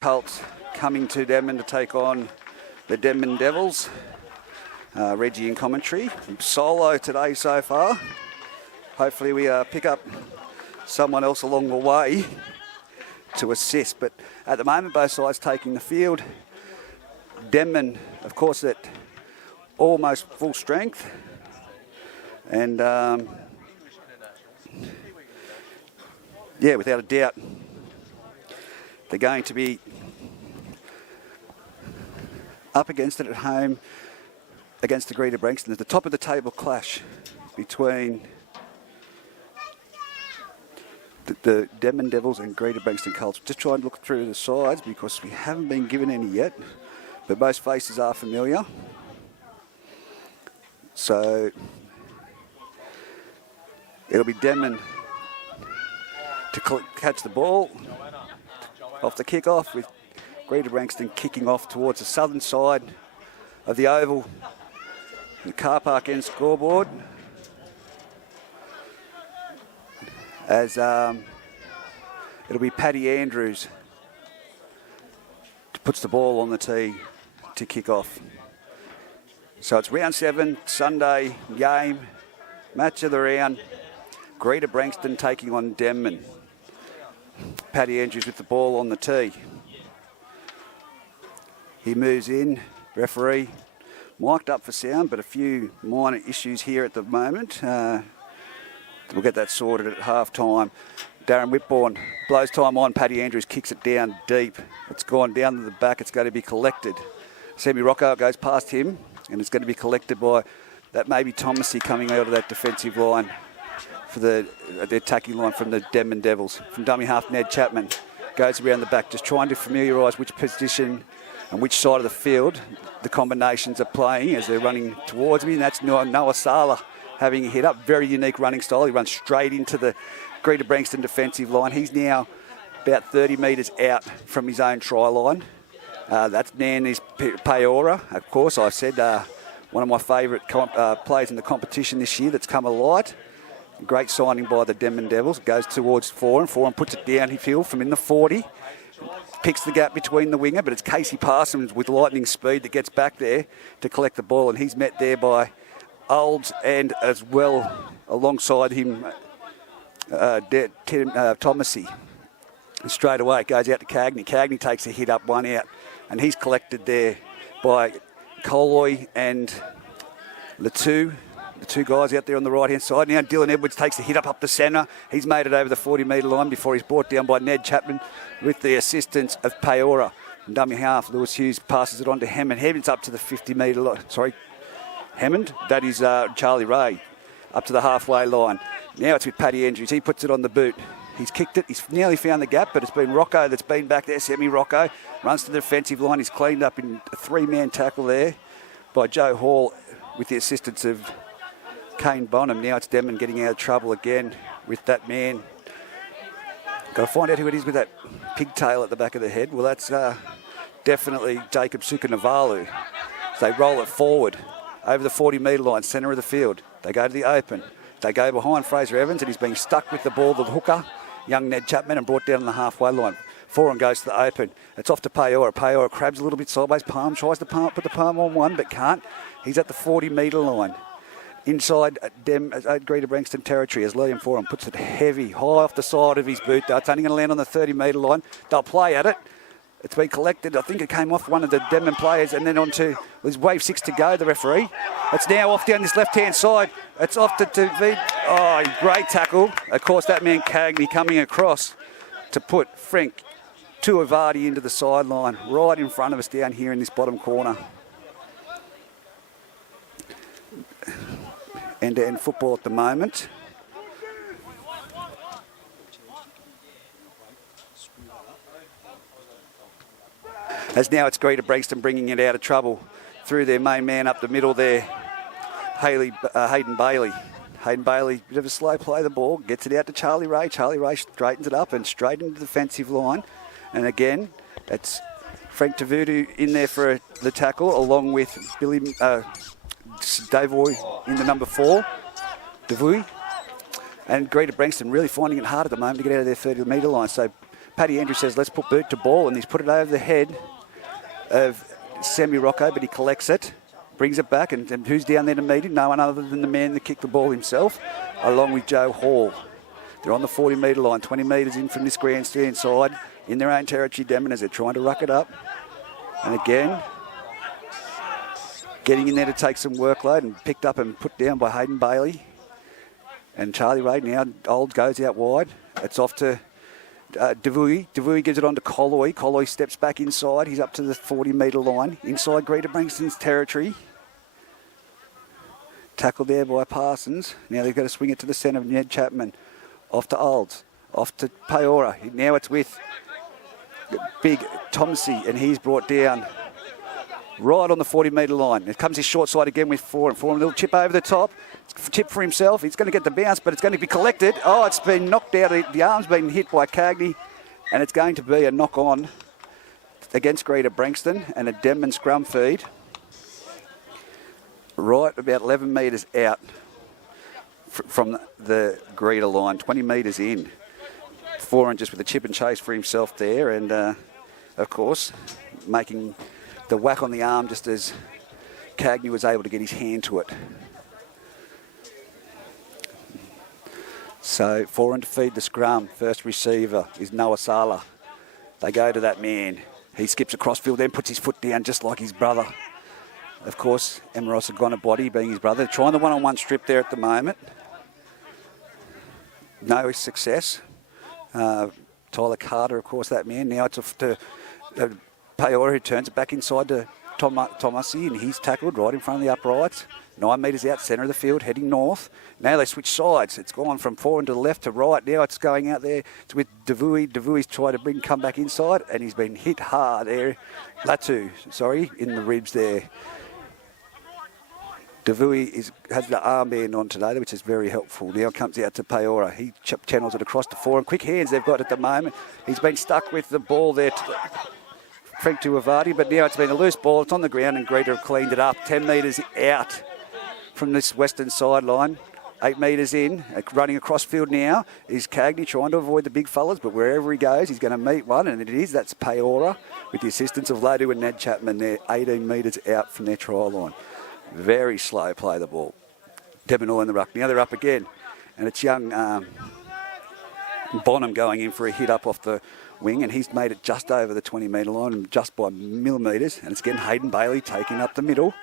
Colts coming to Denman to take on the Denman Devils. Reggie in commentary. Solo today so far. Hopefully we pick up someone else along the way to assist. But at the moment, both sides taking the field. Denman, of course, at almost full strength. And yeah, without a doubt, they're going to be up against it at home against the Greta Branxton. There's the top of the table clash between the Denman Devils and Greta Branxton Colts. Just try and look through the sides because we haven't been given any yet, but most faces are familiar. So it'll be Denman to catch the ball off the kick-off, with Greta Branxton kicking off towards the southern side of the oval, the car park end scoreboard, as it'll be Paddy Andrews to puts the ball on the tee to kick off. So it's round 7, Sunday game, match of the round. Greta Branxton taking on Denman. Paddy Andrews with the ball on the tee. He moves in, referee mic'd up for sound, but a few minor issues here at the moment. We'll get that sorted at half time. Darren Whitbourne blows time on. Paddy Andrews kicks it down deep. It's gone down to the back. It's going to be collected. Sammy Rocco goes past him, and it's going to be collected by that maybe Thomasy coming out of that defensive line for the attacking line from the Denman Devils. From dummy half, Ned Chapman goes around the back, just trying to familiarise which position and which side of the field the combinations are playing as they're running towards me. And that's Noah Sala having a hit up. Very unique running style. He runs straight into the Greta Branxton defensive line. He's now about 30 metres out from his own try line. That man is Peora, of course. I said one of my favourite players in the competition this year that's come alight. Great signing by the Denman Devils. Goes towards Foran. Foran puts it down field from in the 40. Picks the gap between the winger, but it's Casey Parsons with lightning speed that gets back there to collect the ball, and he's met there by Olds and as well alongside him Thomasy. And straight away it goes out to Cagney. Cagney takes a hit up, one out, and he's collected there by Colloy and Latu. The two guys out there on the right-hand side. Now Dylan Edwards takes a hit up the centre. He's made it over the 40-metre line before he's brought down by Ned Chapman with the assistance of Peora. And dummy half, Lewis Hughes passes it on to Hammond. Hammond's up to the 50-metre line. Sorry, Hammond. That is Charlie Ray up to the halfway line. Now it's with Paddy Andrews. He puts it on the boot. He's kicked it. He's nearly found the gap, but it's been Rocco that's been back there. Semi Rocco runs to the defensive line. He's cleaned up in a three-man tackle there by Joe Hall with the assistance of Kane Bonham. Now it's Denman getting out of trouble again with that man. Got to find out who it is with that pigtail at the back of the head. Well, that's definitely Jacob Sukanavalu. So they roll it forward over the 40-metre line, centre of the field. They go to the open. They go behind Fraser Evans, and he's being stuck with the ball, the hooker, young Ned Chapman, and brought down on the halfway line. Foran goes to the open. It's off to Peora. Peora crabs a little bit sideways. Palm tries to put the palm on one, but can't. He's at the 40-metre line. Inside Greta Branxton territory as Liam Foran puts it heavy, high off the side of his boot. It's only going to land on the 30-metre line. They'll play at it. It's been collected. I think it came off one of the Denman players and then on to, there's wave 6 to go, the referee. It's now off down this left-hand side. It's off to oh, great tackle. Of course, that man Cagney coming across to put Frank Tuivasa into the sideline, right in front of us down here in this bottom corner. End-to-end football at the moment. As now it's Greta Branxton bringing it out of trouble through their main man up the middle there, Hayden Bailey. Hayden Bailey, bit of a slow play the ball, gets it out to Charlie Ray. Charlie Ray straightens it up and straight into the defensive line. And again, it's Frank Tavudu in there for the tackle, along with Billy Davoy in the number 4, Davui. And Greta Branxton really finding it hard at the moment to get out of their 30-metre line. So Paddy Andrews says, let's put Bert to ball, and he's put it over the head of Sammy Rocco, but he collects it, brings it back, and who's down there to meet him? No one other than the man that kicked the ball himself, along with Joe Hall. They're on the 40-metre line, 20 metres in from this grandstand side, in their own territory, Denman, as they're trying to ruck it up. And again, getting in there to take some workload and picked up and put down by Hayden Bailey. And Charlie Ray now, Old goes out wide. It's off to Devui. Devui gives it on to Colloy. Colloy steps back inside. He's up to the 40-metre line, inside Greta Branxton's territory. Tackled there by Parsons. Now they've got to swing it to the centre of Ned Chapman. Off to Olds, off to Peora. Now it's with big Thomasy, and he's brought down right on the 40-metre line. It comes his short side again with Foran. Foran, a little chip over the top. Tip for himself. He's going to get the bounce, but it's going to be collected. Oh, it's been knocked out. The arm's been hit by Cagney, and it's going to be a knock-on against Greta Branxton and a Denman scrum feed. Right about 11 metres out from the Greta line, 20 metres in. Foran just with a chip and chase for himself there, and of course making the whack on the arm just as Cagney was able to get his hand to it. So Foran to feed the scrum. First receiver is Noah Sala. They go to that man. He skips across field, then puts his foot down just like his brother. Of course, Emarosa Gonabody being his brother. Trying the one-on-one strip there at the moment. No success. Tyler Carter, of course, that man. Now it's off to Peora, who turns it back inside to Thomasy, and he's tackled right in front of the uprights. 9 metres out, centre of the field, heading north. Now they switch sides. It's gone from Foran to the left to right. Now it's going out there. It's with Devui. Devui's tried to come back inside, and he's been hit hard there. Latu, in the ribs there. Devui has the armband on today, which is very helpful. Now comes out to Peora. He channels it across to Foran. Quick hands they've got at the moment. He's been stuck with the ball there to Frank Tuivasa, but now it's been a loose ball. It's on the ground, and Greta have cleaned it up. 10 metres out from this western sideline. 8 metres in, running across field now is Cagney, trying to avoid the big fellas, but wherever he goes, he's going to meet one, and that's Peora with the assistance of Ladu and Ned Chapman there, 18 metres out from their try line. Very slow play the ball. Denman all in the ruck. Now they're up again, and it's young Bonham going in for a hit up off the wing, and he's made it just over the 20-metre line, and just by millimetres, and it's getting Hayden Bailey taking up the middle.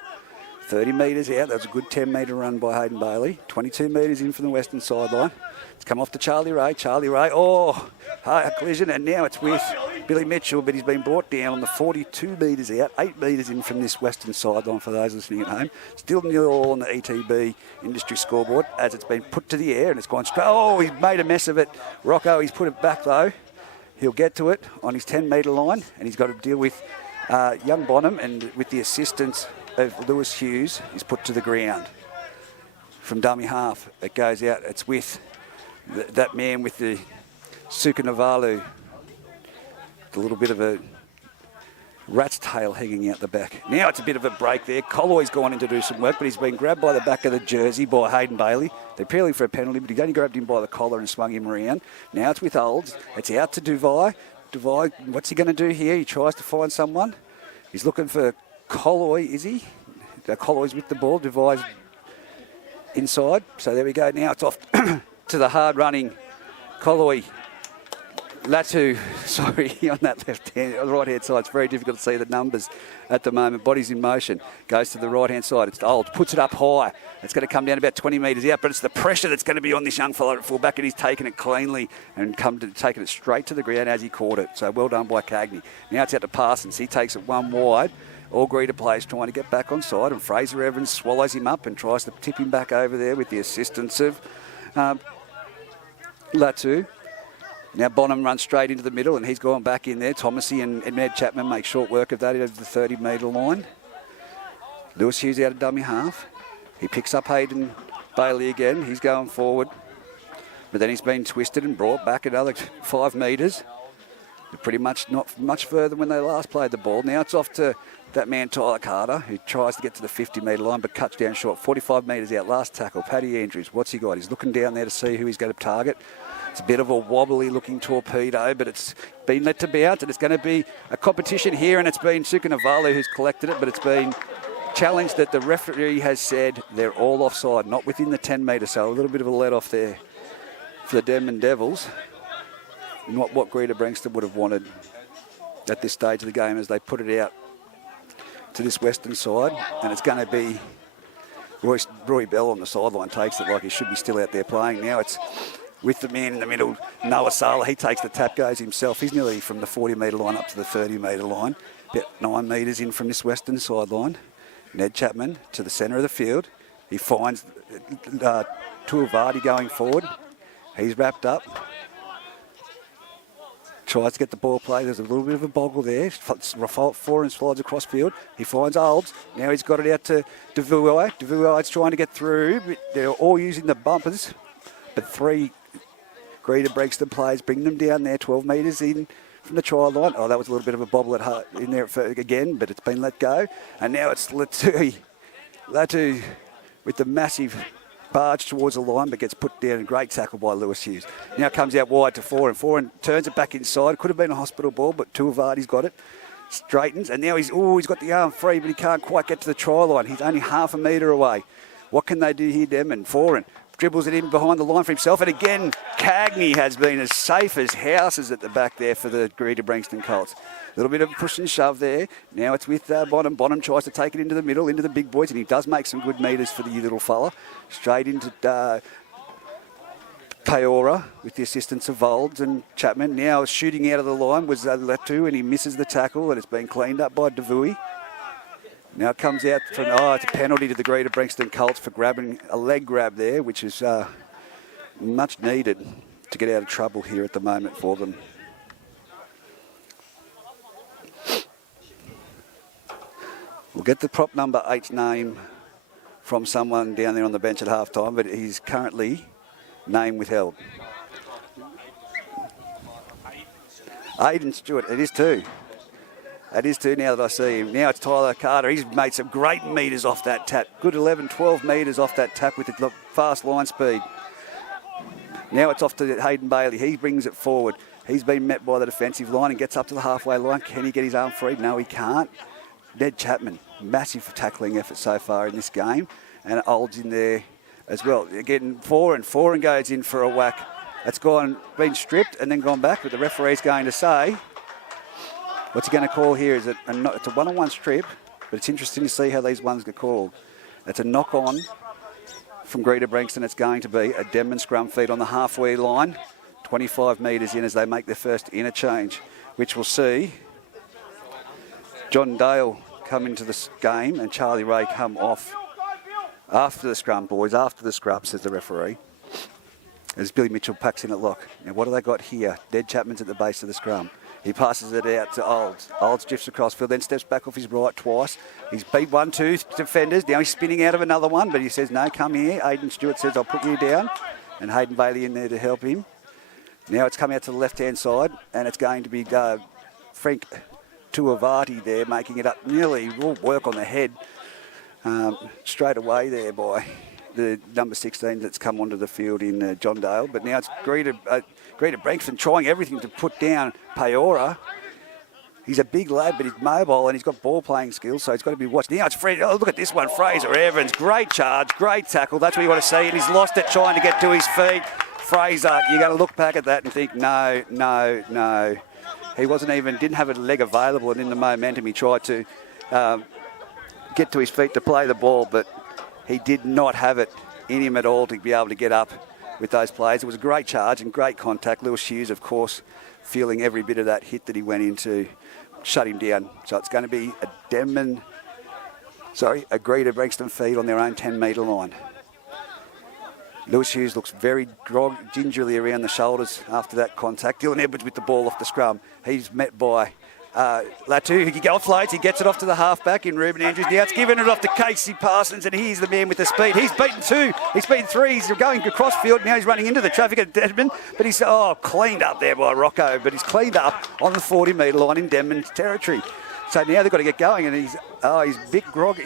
30 metres out. That was a good 10-metre run by Hayden Bailey. 22 metres in from the western sideline. It's come off to Charlie Ray. Charlie Ray, a collision, and now it's with Billy Mitchell, but he's been brought down on the 42 metres out. 8 metres in from this western sideline for those listening at home. Still 0-all on the ETB industry scoreboard as it's been put to the air, and it's gone straight. Oh, he's made a mess of it. Rocco, he's put it back though. He'll get to it on his 10-metre line, and he's got to deal with young Bonham, and with the assistance of Lewis Hughes, he's put to the ground. From dummy half, it goes out. It's with that man with the Suka Navalu. A little bit of a rat's tail hanging out the back. Now it's a bit of a break there. Colloy's gone in to do some work, but he's been grabbed by the back of the jersey by Hayden Bailey. They're appealing for a penalty, but he only grabbed him by the collar and swung him around. Now it's with Olds. It's out to Duvai. Duvai, what's he going to do here? He tries to find someone. He's looking for Colloy, is he? Colloy's with the ball. Duvai's inside. So there we go. Now it's off to the hard-running Colloy. Latu, on that right-hand side. It's very difficult to see the numbers at the moment. Body's in motion. Goes to the right-hand side. It's Old. Puts it up high. It's going to come down about 20 metres out, but it's the pressure that's going to be on this young fella at full-back, and he's taken it cleanly and taken it straight to the ground as he caught it. So well done by Cagney. Now it's out to Parsons. He takes it one wide. All Greta players trying to get back on side, and Fraser Evans swallows him up and tries to tip him back over there with the assistance of Latu. Now Bonham runs straight into the middle, and he's gone back in there. Thomasy and Ned Chapman make short work of that over the 30-metre line. Lewis Hughes out of dummy half. He picks up Hayden Bailey again. He's going forward. But then he's been twisted and brought back another 5 metres. They're pretty much not much further when they last played the ball. Now it's off to that man Tyler Carter, who tries to get to the 50-metre line but cuts down short. 45 metres out, last tackle. Paddy Andrews, what's he got? He's looking down there to see who he's going to target. It's a bit of a wobbly looking torpedo, but it's been let to bounce, and it's going to be a competition here, and it's been Sukanavalu who's collected it, but it's been challenged that the referee has said they're all offside, not within the 10 metre, so a little bit of a let off there for the Denman Devils. Not what Greta Branxton would have wanted at this stage of the game as they put it out to this western side, and it's going to be Roy Bell on the sideline takes it like he should be still out there playing. Now it's with the man in the middle, Noah Sala. He takes the tap, goes himself. He's nearly from the 40 metre line up to the 30 metre line. About 9 metres in from this western sideline. Ned Chapman to the centre of the field. He finds Tuivasa going forward. He's wrapped up. Tries to get the ball play. There's a little bit of a boggle there. Foreign slides across field. He finds Olds. Now he's got it out to Devuai. Devuai's trying to get through. But they're all using the bumpers. But 3 Greta Branxton players bring them down there, 12 metres in from the try line. Oh, that was a little bit of a bobble in there again, but it's been let go. And now it's Latu with the massive barge towards the line, but gets put down. A great tackle by Lewis Hughes. Now comes out wide to Foreign. Foreign turns it back inside. Could have been a hospital ball, but Tuivasa got it. Straightens, and now he's got the arm free, but he can't quite get to the try line. He's only half a metre away. What can they do here, Denman? Foreign dribbles it in behind the line for himself, and again, Cagney has been as safe as houses at the back there for the Greta Branxton Colts. A little bit of push and shove there. Now it's with Bonham. Bonham tries to take it into the middle, into the big boys, and he does make some good metres for the little fella. Straight into Peora with the assistance of Volds and Chapman. Now shooting out of the line was Latu, and he misses the tackle, and it's been cleaned up by Devui. Now it comes out for it's a penalty to the Greta Branxton Colts for grabbing a leg grab there, which is much needed to get out of trouble here at the moment for them. We'll get the prop number 8's name from someone down there on the bench at halftime, but he's currently name withheld. Aidan Stewart, it is too. That is too now that I see him. Now it's Tyler Carter. He's made some great metres off that tap. Good 11, 12 metres off that tap with the fast line speed. Now it's off to Hayden Bailey. He brings it forward. He's been met by the defensive line and gets up to the halfway line. Can he get his arm free? No, he can't. Ned Chapman, massive tackling effort so far in this game. And Olds in there as well. Again, Foreign goes in for a whack. It's been stripped and then gone back, but the referee's going to say, what's he going to call here? It's a one-on-one strip, but it's interesting to see how these ones get called. It's a knock-on from Greta Branxton. It's going to be a Denman scrum feed on the halfway line, 25 metres in as they make their first interchange, which we'll see John Dale come into this game and Charlie Ray come off after the scrum, boys, after the scrum, says the referee. As Billy Mitchell packs in at lock. Now, what do they got here? Ned Chapman's at the base of the scrum. He passes it out to Olds. Olds drifts across field, then steps back off his right twice. He's beat 1-2 defenders. Now he's spinning out of another one, but he says, no, come here. Aidan Stewart says, I'll put you down. And Hayden Bailey in there to help him. Now it's coming out to the left-hand side, and it's going to be Frank Tuivasa there, making it up nearly. Will work on the head straight away there by the number 16 that's come onto the field in John Dale. But now it's Greta Branxton trying everything to put down Peora. He's a big lad, but he's mobile and he's got ball playing skills, so he's got to be watched. Now it's Fred. Oh, look at this one, Fraser Evans. Great charge, great tackle. That's what you want to see. And he's lost it trying to get to his feet. Fraser, you're going to look back at that and think, no. He didn't have a leg available, and in the momentum he tried to get to his feet to play the ball, but he did not have it in him at all to be able to get up with those players. It was a great charge and great contact. Lewis Hughes, of course, feeling every bit of that hit that he went into, shut him down. So it's going to be a Greta Branxton feed on their own 10-metre line. Lewis Hughes looks very gingerly around the shoulders after that contact. Dylan Edwards with the ball off the scrum. He's met by Latu. He offloads. He gets it off to the halfback in Ruben Andrews. Now it's given it off to Casey Parsons, and he's the man with the speed. He's beaten 2. He's beaten 3. He's going across field. Now he's running into the traffic at Denman, but he's cleaned up there by Rocco. But he's cleaned up on the 40-metre line in Denman's territory. So now they've got to get going, and he's a bit groggy.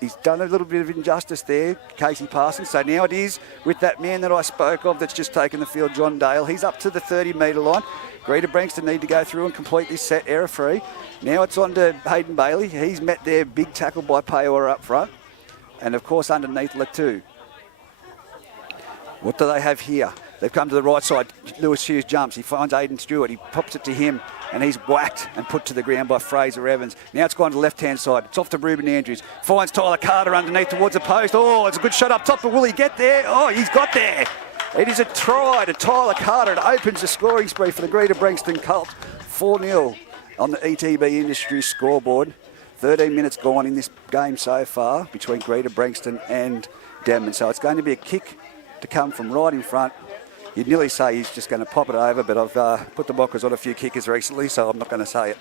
He's done a little bit of injustice there, Casey Parsons. So now it is with that man that I spoke of that's just taken the field, John Dale. He's up to the 30-metre line. Greta Branxton need to go through and complete this set error-free. Now it's on to Hayden Bailey. He's met their big tackle by Payor up front. And, of course, underneath Latu. What do they have here? They've come to the right side. Lewis Hughes jumps. He finds Aidan Stewart. He pops it to him, and he's whacked and put to the ground by Fraser Evans. Now it's gone to the left-hand side. It's off to Ruben Andrews. Finds Tyler Carter underneath towards the post. Oh, it's a good shot up top, but will he get there? Oh, he's got there. It is a try to Tyler Carter. It opens the scoring spree for the Greta Branxton Cult. 4-0 on the ETB Industries scoreboard. 13 minutes gone in this game so far between Greta Branxton and Denman. So it's going to be a kick to come from right in front. You'd nearly say he's just going to pop it over, but I've put the mockers on a few kickers recently, so I'm not going to say it.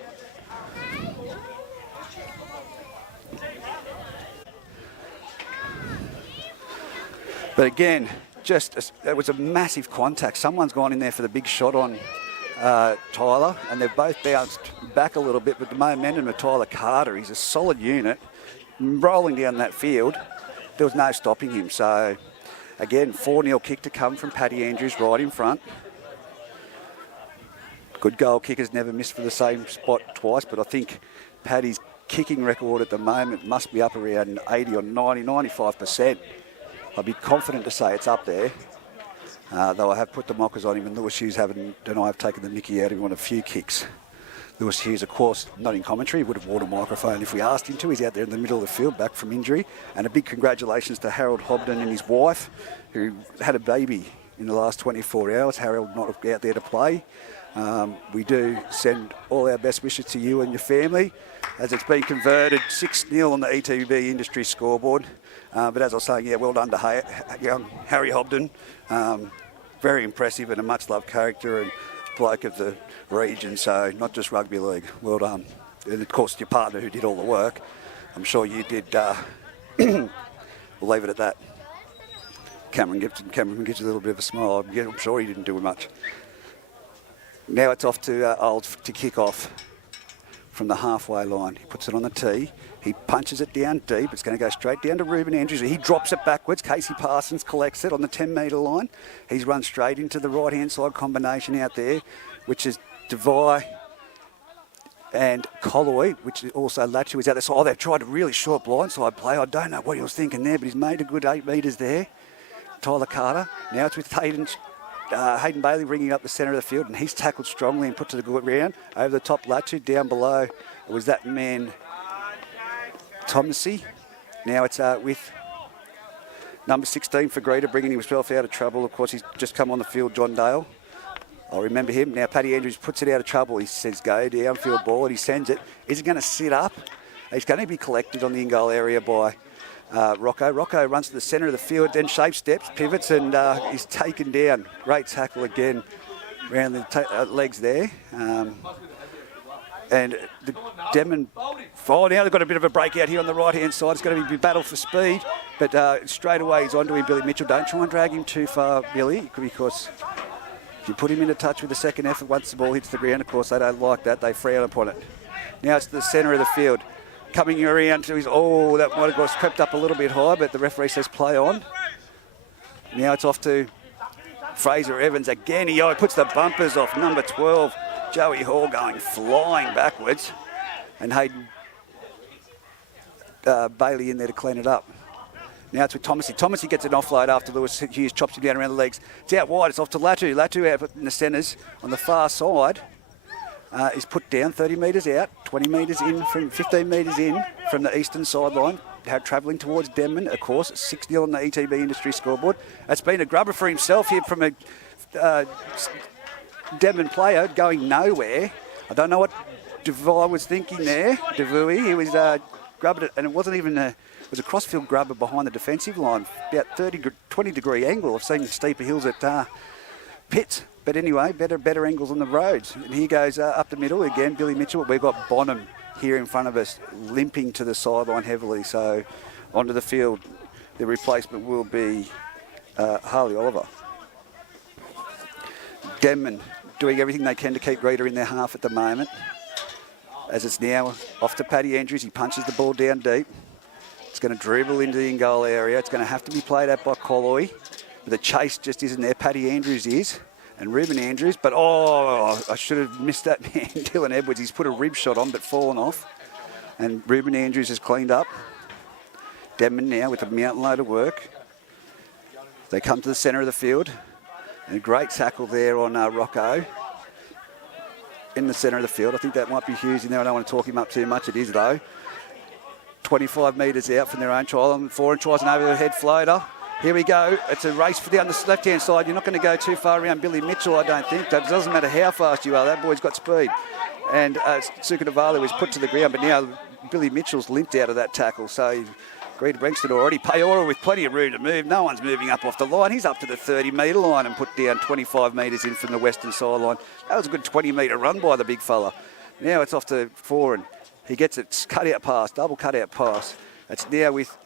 But again, it was a massive contact. Someone's gone in there for the big shot on Tyler, and they've both bounced back a little bit, but the momentum of Tyler Carter, he's a solid unit, rolling down that field. There was no stopping him. So, again, 4-0 kick to come from Paddy Andrews right in front. Good goal kickers never miss for the same spot twice, but I think Paddy's kicking record at the moment must be up around 80 or 90, 95%. I'd be confident to say it's up there. Though I have put the mockers on him, and Lewis Hughes and I have taken the mickey out of him on a few kicks. Lewis Hughes, of course, not in commentary, would have worn a microphone if we asked him to. He's out there in the middle of the field, back from injury. And a big congratulations to Harold Hobden and his wife, who had a baby in the last 24 hours. Harold not out there to play. We send all our best wishes to you and your family, as it's been converted 6-0 on the ETB Industry scoreboard. But as I was saying, yeah, well done to young Harry Hobden. Very impressive and a much-loved character and bloke of the region, so not just rugby league. Well done. And, of course, your partner who did all the work. I'm sure you did. We'll leave it at that. Cameron gives a little bit of a smile. I'm sure he didn't do much. Now it's off to Olds to kick off from the halfway line. He puts it on the tee. He punches it down deep. It's going to go straight down to Ruben Andrews. He drops it backwards. Casey Parsons collects it on the 10-metre line. He's run straight into the right-hand side combination out there, which is Devine and Colloy, which is also Latu is out there. So, they've tried a really short blindside play. I don't know what he was thinking there, but he's made a good 8 metres there. Tyler Carter. Now it's with Hayden Bailey ringing up the centre of the field, and he's tackled strongly and put to the ground. Over the top, Latu. Down below, it was that man, Thomasy. Now it's with number 16 for Greta, bringing himself out of trouble. Of course, he's just come on the field, John Dale. I'll remember him. Now, Paddy Andrews puts it out of trouble. He says, go downfield ball, and he sends it. Is he going to sit up? He's going to be collected on the in-goal area by Rocco. Rocco runs to the centre of the field, then shape steps, pivots, and he's taken down. Great tackle again around the legs there. And the Denman, now they've got a bit of a breakout here on the right-hand side. It's going to be a battle for speed, but straight away he's onto him, Billy Mitchell. Don't try and drag him too far, Billy, because if you put him into touch with the second effort, once the ball hits the ground, of course, they don't like that. They frown upon it. Now it's the centre of the field. Coming around to his, that might have got crept up a little bit high, but the referee says play on. Now it's off to Fraser Evans again. He puts the bumpers off number 12, Joey Hall, going flying backwards. And Hayden Bailey in there to clean it up. Now it's with Thomasy. Thomasy gets an offload after Lewis Hughes chops him down around the legs. It's out wide. It's off to Latu. Latu out in the centres on the far side. Is put down 30 metres out, 20 metres in, from 15 metres in from the eastern sideline. Travelling towards Denman, of course, 6-0 on the ETB Industry scoreboard. That's been a grubber for himself here from a Denman player going nowhere. I don't know what Devine was thinking there, Devui. He was grubbing it, and it wasn't even it was a crossfield grubber behind the defensive line, about 20 degree angle. I've seen steeper hills at Pitts. But anyway, better angles on the roads. And here goes up the middle again, Billy Mitchell. We've got Bonham here in front of us, limping to the sideline heavily. So onto the field, the replacement will be Harley Oliver. Denman doing everything they can to keep Greta in their half at the moment. as it's now off to Paddy Andrews. He punches the ball down deep. It's going to dribble into the in-goal area. It's going to have to be played out by Colloy. But the chase just isn't there. Paddy Andrews is. And Ruben Andrews. But, I should have missed that man, Dylan Edwards. He's put a rib shot on but fallen off. And Ruben Andrews has cleaned up. Denman now with a mountain load of work. They come to the centre of the field. And a great tackle there on Rocco. In the centre of the field. I think that might be Hughes in there. I don't want to talk him up too much. It is, though. 25 metres out from their own try line. Foran tries an over-the-head floater. Here we go. It's a race for down the left-hand side. You're not going to go too far around Billy Mitchell, I don't think. It doesn't matter how fast you are. That boy's got speed. And Sukadavalu was put to the ground, but now Billy Mitchell's limped out of that tackle. So Greta Branxton already. Paora with plenty of room to move. No one's moving up off the line. He's up to the 30-metre line and put down 25 metres in from the western sideline. That was a good 20-metre run by the big fella. Now it's off to Foran. He gets it, cut-out pass, double cut-out pass. It's now with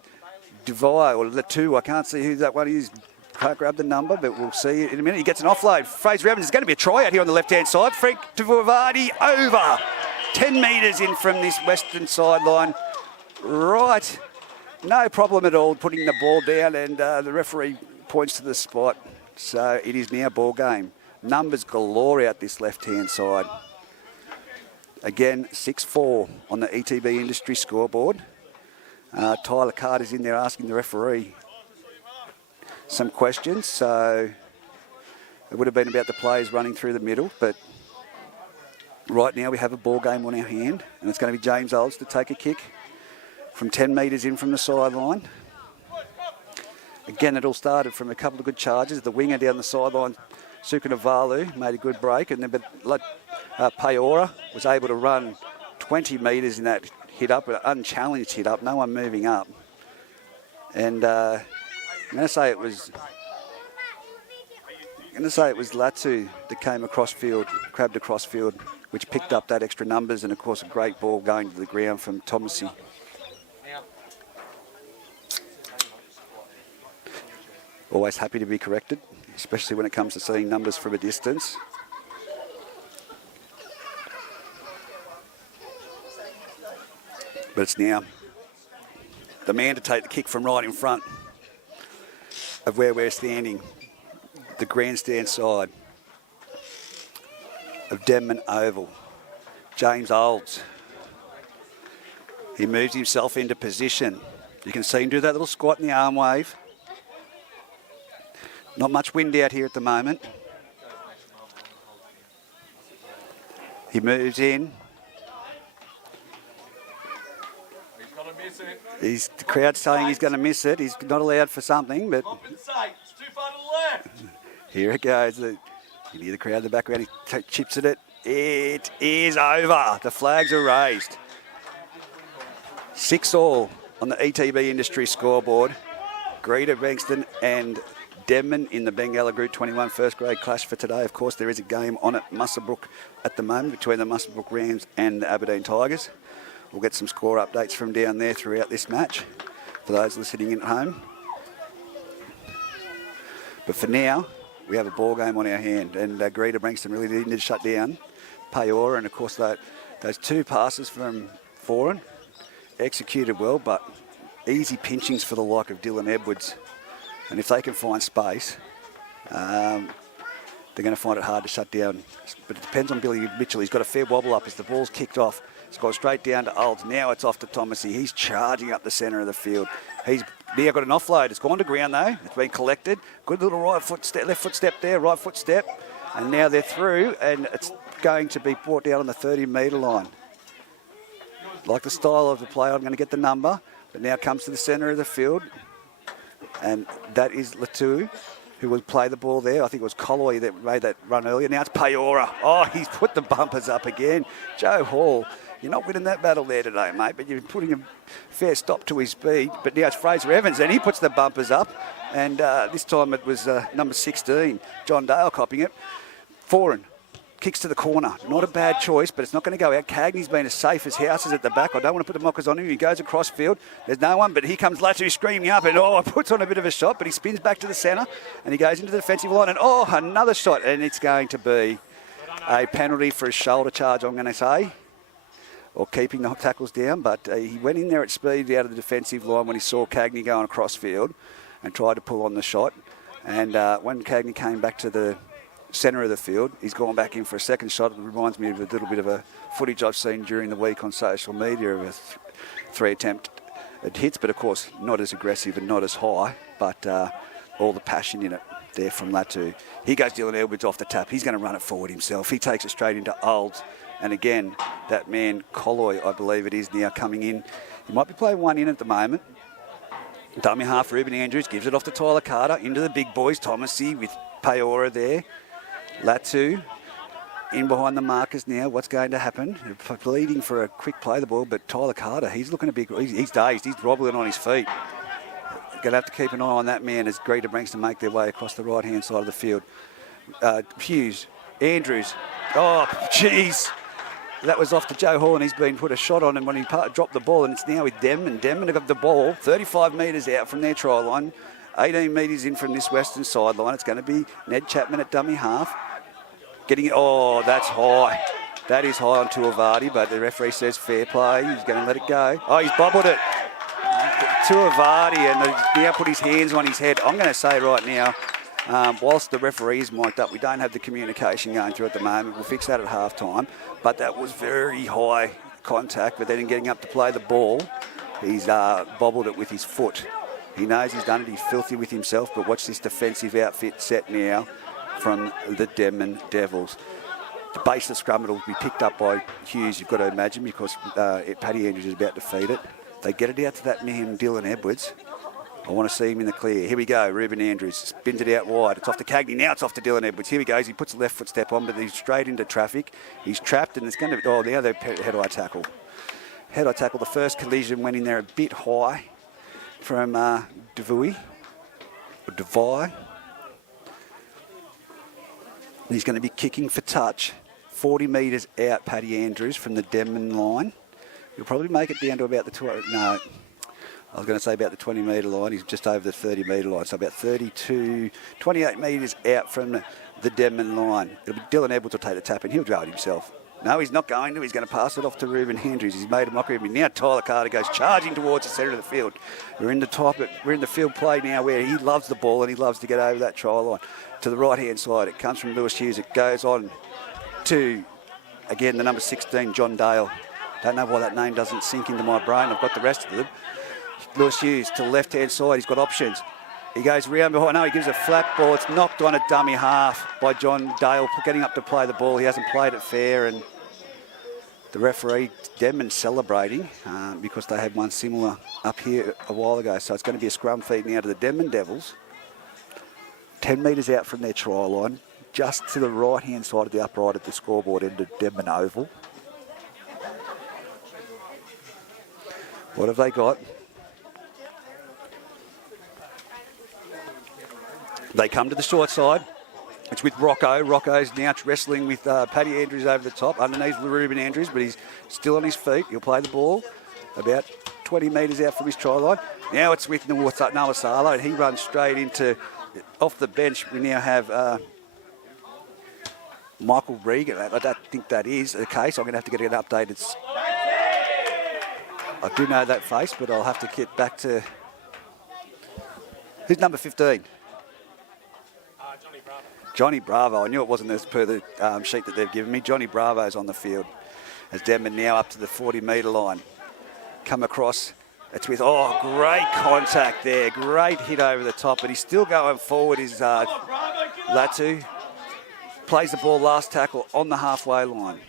Devay or Latu. I can't see who that one is. Can't grab the number, but we'll see in a minute. He gets an offload. Fraser Evans is going to be a try out here on the left-hand side. Frank Devay over. 10 metres in from this western sideline. Right. No problem at all putting the ball down, and the referee points to the spot. So it is now ball game. Numbers galore out this left-hand side. Again, 6-4 on the ETB Industry scoreboard. Tyler Carter's in there asking the referee some questions. So it would have been about the players running through the middle, but right now we have a ball game on our hand, and it's going to be James Olds to take a kick from 10 metres in from the sideline. Again, it all started from a couple of good charges. The winger down the sideline, Sukadavalu, made a good break, and then Paora was able to run 20 metres in that hit up, an unchallenged hit up, no one moving up. And I'm going to say it was Latu that came across field, crabbed across field, which picked up that extra numbers, and of course a great ball going to the ground from Thomasy. Always happy to be corrected, especially when it comes to seeing numbers from a distance. But it's now the man to take the kick from right in front of where we're standing, the grandstand side of Denman Oval. James Olds. He moves himself into position. You can see him do that little squat in the arm wave. Not much wind out here at the moment. He moves in. The crowd's saying he's going to miss it. He's not allowed for something, but It's too far to the left. Here it goes. You hear the crowd in the background. He chips at it. It is over. The flags are raised. 6-all on the ETB Industry scoreboard. Greta Branxton and Denman in the Bengalla Group 21 first grade clash for today. Of course, there is a game on at Muswellbrook at the moment between the Muswellbrook Rams and the Aberdeen Tigers. We'll get some score updates from down there throughout this match for those listening in at home. But for now, we have a ball game on our hand, and Greta Branxton really needed to shut down Paora, and of course those two passes from Foran executed well, but easy pinchings for the like of Dylan Edwards. And if they can find space, they're going to find it hard to shut down. But it depends on Billy Mitchell. He's got a fair wobble up as the ball's kicked off. It's gone straight down to Olds. Now it's off to Thomasy. He's charging up the centre of the field. He's now got an offload. It's gone to ground though. It's been collected. Good little right foot step, left foot step there, right foot step. And now they're through, and it's going to be brought down on the 30-metre line. Like the style of the play, I'm going to get the number, but now comes to the centre of the field. And that is Latu, who will play the ball there. I think it was Colloy that made that run earlier. Now it's Paora. Oh, he's put the bumpers up again. Joe Hall, you're not winning that battle there today, mate, but you're putting a fair stop to his speed. But now it's Fraser Evans, and he puts the bumpers up. And this time it was number 16, John Dale, copying it. Foran kicks to the corner. Not a bad choice, but it's not going to go out. Cagney's been as safe as houses at the back. I don't want to put the mockers on him. He goes across field. There's no one, but here comes Latu screaming up, and puts on a bit of a shot, but he spins back to the centre, and he goes into the defensive line, and another shot, and it's going to be a penalty for a shoulder charge, I'm going to say, or keeping the tackles down, but he went in there at speed out of the defensive line when he saw Cagney going across field and tried to pull on the shot. And when Cagney came back to the centre of the field, he's gone back in for a second shot. It reminds me of a little bit of a footage I've seen during the week on social media of a three attempt at hits, but of course not as aggressive and not as high, but all the passion in it there from Latu. Here goes Dylan Edwards off the tap. He's going to run it forward himself. He takes it straight into Olds. And again, that man, Colloy, I believe it is now coming in. He might be playing one in at the moment. Dummy half, Ruben Andrews gives it off to Tyler Carter into the big boys. Thomasy with Peora there. Latu in behind the markers now. What's going to happen? Bleeding for a quick play the ball, but Tyler Carter, he's looking a bit, he's dazed. He's wobbling on his feet. Going to have to keep an eye on that man as Greta Branxton make their way across the right-hand side of the field. Hughes, Andrews. Oh, jeez. That was off to Joe Hall, and he's been put a shot on him when he dropped the ball, and it's now with Denman. Denman have got the ball 35 metres out from their try line, 18 metres in from this western sideline. It's going to be Ned Chapman at dummy half. Getting it. Oh, that's high. That is high on Tuivasa, but the referee says fair play. He's going to let it go. Oh, he's bobbled it. Tuivasa, and he's now put his hands on his head. I'm going to say right now, whilst the referee is mic'd up, we don't have the communication going through at the moment. We'll fix that at half-time. But that was very high contact. But then in getting up to play the ball, he's bobbled it with his foot. He knows he's done it. He's filthy with himself. But watch this defensive outfit set now from the Denman Devils. The base of the scrum will be picked up by Hughes, you've got to imagine, because Paddy Andrews is about to feed it. They get it out to that man, Dylan Edwards. I want to see him in the clear. Here we go, Ruben Andrews spins it out wide. It's off to Cagney. Now it's off to Dylan Edwards. Here he goes. He puts the left foot step on, but he's straight into traffic. He's trapped, and it's going to... Oh, now they head-eye tackle. Head-eye tackle. The first collision went in there a bit high from Devui. Or Devai. He's going to be kicking for touch. 40 metres out, Paddy Andrews, from the Denman line. He'll probably make it down to about the... No. I was going to say about the 20-metre line. He's just over the 30-metre line, so about 28 metres out from the Denman line. It'll be Dylan Edwards will take the tap, and he'll draw it himself. No, he's not going to. He's going to pass it off to Ruben Andrews. He's made a mockery of him. Now Tyler Carter goes charging towards the centre of the field. We're in the field play now where he loves the ball and he loves to get over that try line. To the right-hand side, it comes from Lewis Hughes. It goes on to, again, the number 16, John Dale. Don't know why that name doesn't sink into my brain. I've got the rest of them. Lewis Hughes to the left-hand side. He's got options. He goes round behind. No, he gives a flat ball. It's knocked on a dummy half by John Dale, getting up to play the ball. He hasn't played it fair, and the referee, Denman, celebrating because they had one similar up here a while ago. So it's going to be a scrum feed now to the Denman Devils. 10 metres out from their try line, just to the right-hand side of the upright at the scoreboard end of Denman Oval. What have they got? They come to the short side. It's with Rocco. Rocco's now wrestling with Paddy Andrews over the top. Underneath Ruben Andrews, but he's still on his feet. He'll play the ball about 20 metres out from his try line. Now it's with Nawasalo, and he runs straight into... Off the bench, we now have Michael Regan. I don't think that is the case. I'm going to have to get an updated... I do know that face, but I'll have to get back to... Who's number 15? Johnny Bravo. I knew it wasn't as per the sheet that they've given me. Johnny Bravo's on the field as Denman now up to the 40-metre line. Come across. It's with, oh, great contact there. Great hit over the top, but he's still going forward. Is Latu. Plays the ball last tackle on the halfway line.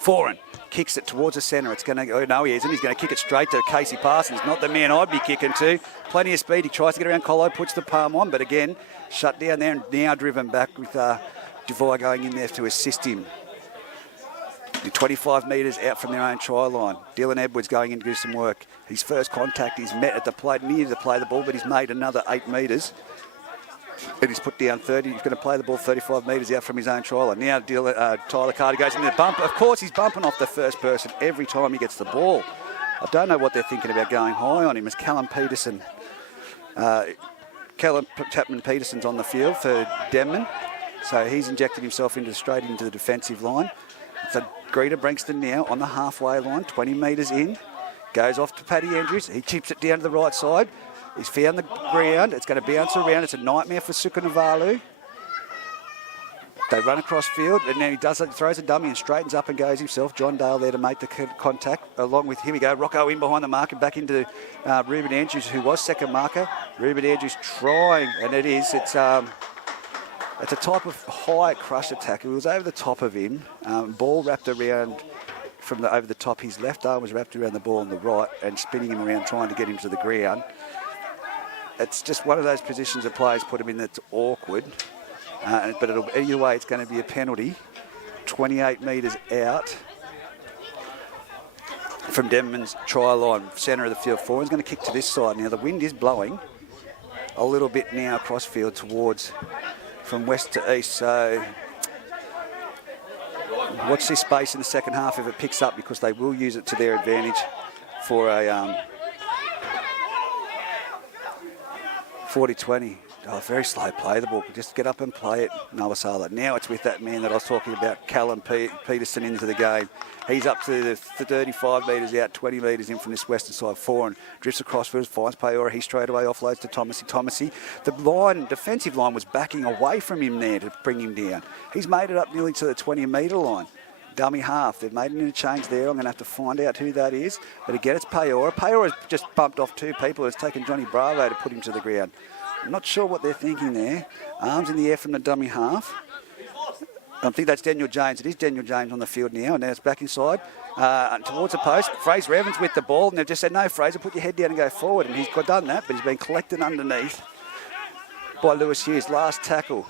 Foran kicks it towards the centre. It's going to... Oh, no, he isn't. He's going to kick it straight to Casey Parsons. Not the man I'd be kicking to. Plenty of speed. He tries to get around Colo, puts the palm on, but again, shut down there and now driven back with Devai going in there to assist him. 25 metres out from their own try line. Dylan Edwards going in to do some work. His first contact is met at the plate, near to play the ball, but he's made another 8 metres. And he's put down 30. He's going to play the ball 35 metres out from his own try line. Now Tyler Carter goes in there. Bump. Of course, he's bumping off the first person every time he gets the ball. I don't know what they're thinking about going high on him as Callum Chapman Peterson's on the field for Denman. So he's injected himself straight into the defensive line. It's a Greta Branxton now on the halfway line, 20 metres in. Goes off to Paddy Andrews. He chips it down to the right side. He's found the ground. It's going to bounce around. It's a nightmare for Sukunavalu. They run across field, and then he does it, throws a dummy and straightens up and goes himself. John Dale there to make the contact. Along with, here we go, Rocco in behind the marker, back into Ruben Andrews, who was second marker. Ruben Andrews trying, and it's a type of high crush attack. It was over the top of him. Ball wrapped around from over the top. His left arm was wrapped around the ball on the right and spinning him around, trying to get him to the ground. It's just one of those positions that players put him in that's awkward. But either way, it's going to be a penalty. 28 metres out from Denman's try line, centre of the field forward. He's going to kick to this side. Now, the wind is blowing a little bit now across field towards from west to east. So watch this space in the second half if it picks up, because they will use it to their advantage for a 40-20. Oh, very slow play, the ball. Just get up and play it, Nawasala. Now it's with that man that I was talking about, Callum Peterson, into the game. He's up to the 35 metres out, 20 metres in from this western side, 4, and drifts across field, finds Payora. He straight away offloads to Thomasy. The defensive line was backing away from him there to bring him down. He's made it up nearly to the 20-metre line. Dummy half. They've made an interchange there. I'm going to have to find out who that is. But again, it's Payora. Payora's just bumped off 2 people. It's taken Johnny Bravo to put him to the ground. I'm not sure what they're thinking there. Arms in the air from the dummy half. I think that's Daniel James. It is Daniel James on the field now, and now it's back inside towards the post. Fraser Evans with the ball, and they've just said, no, Fraser, put your head down and go forward. And he's done that, but he's been collected underneath by Lewis Hughes. Last tackle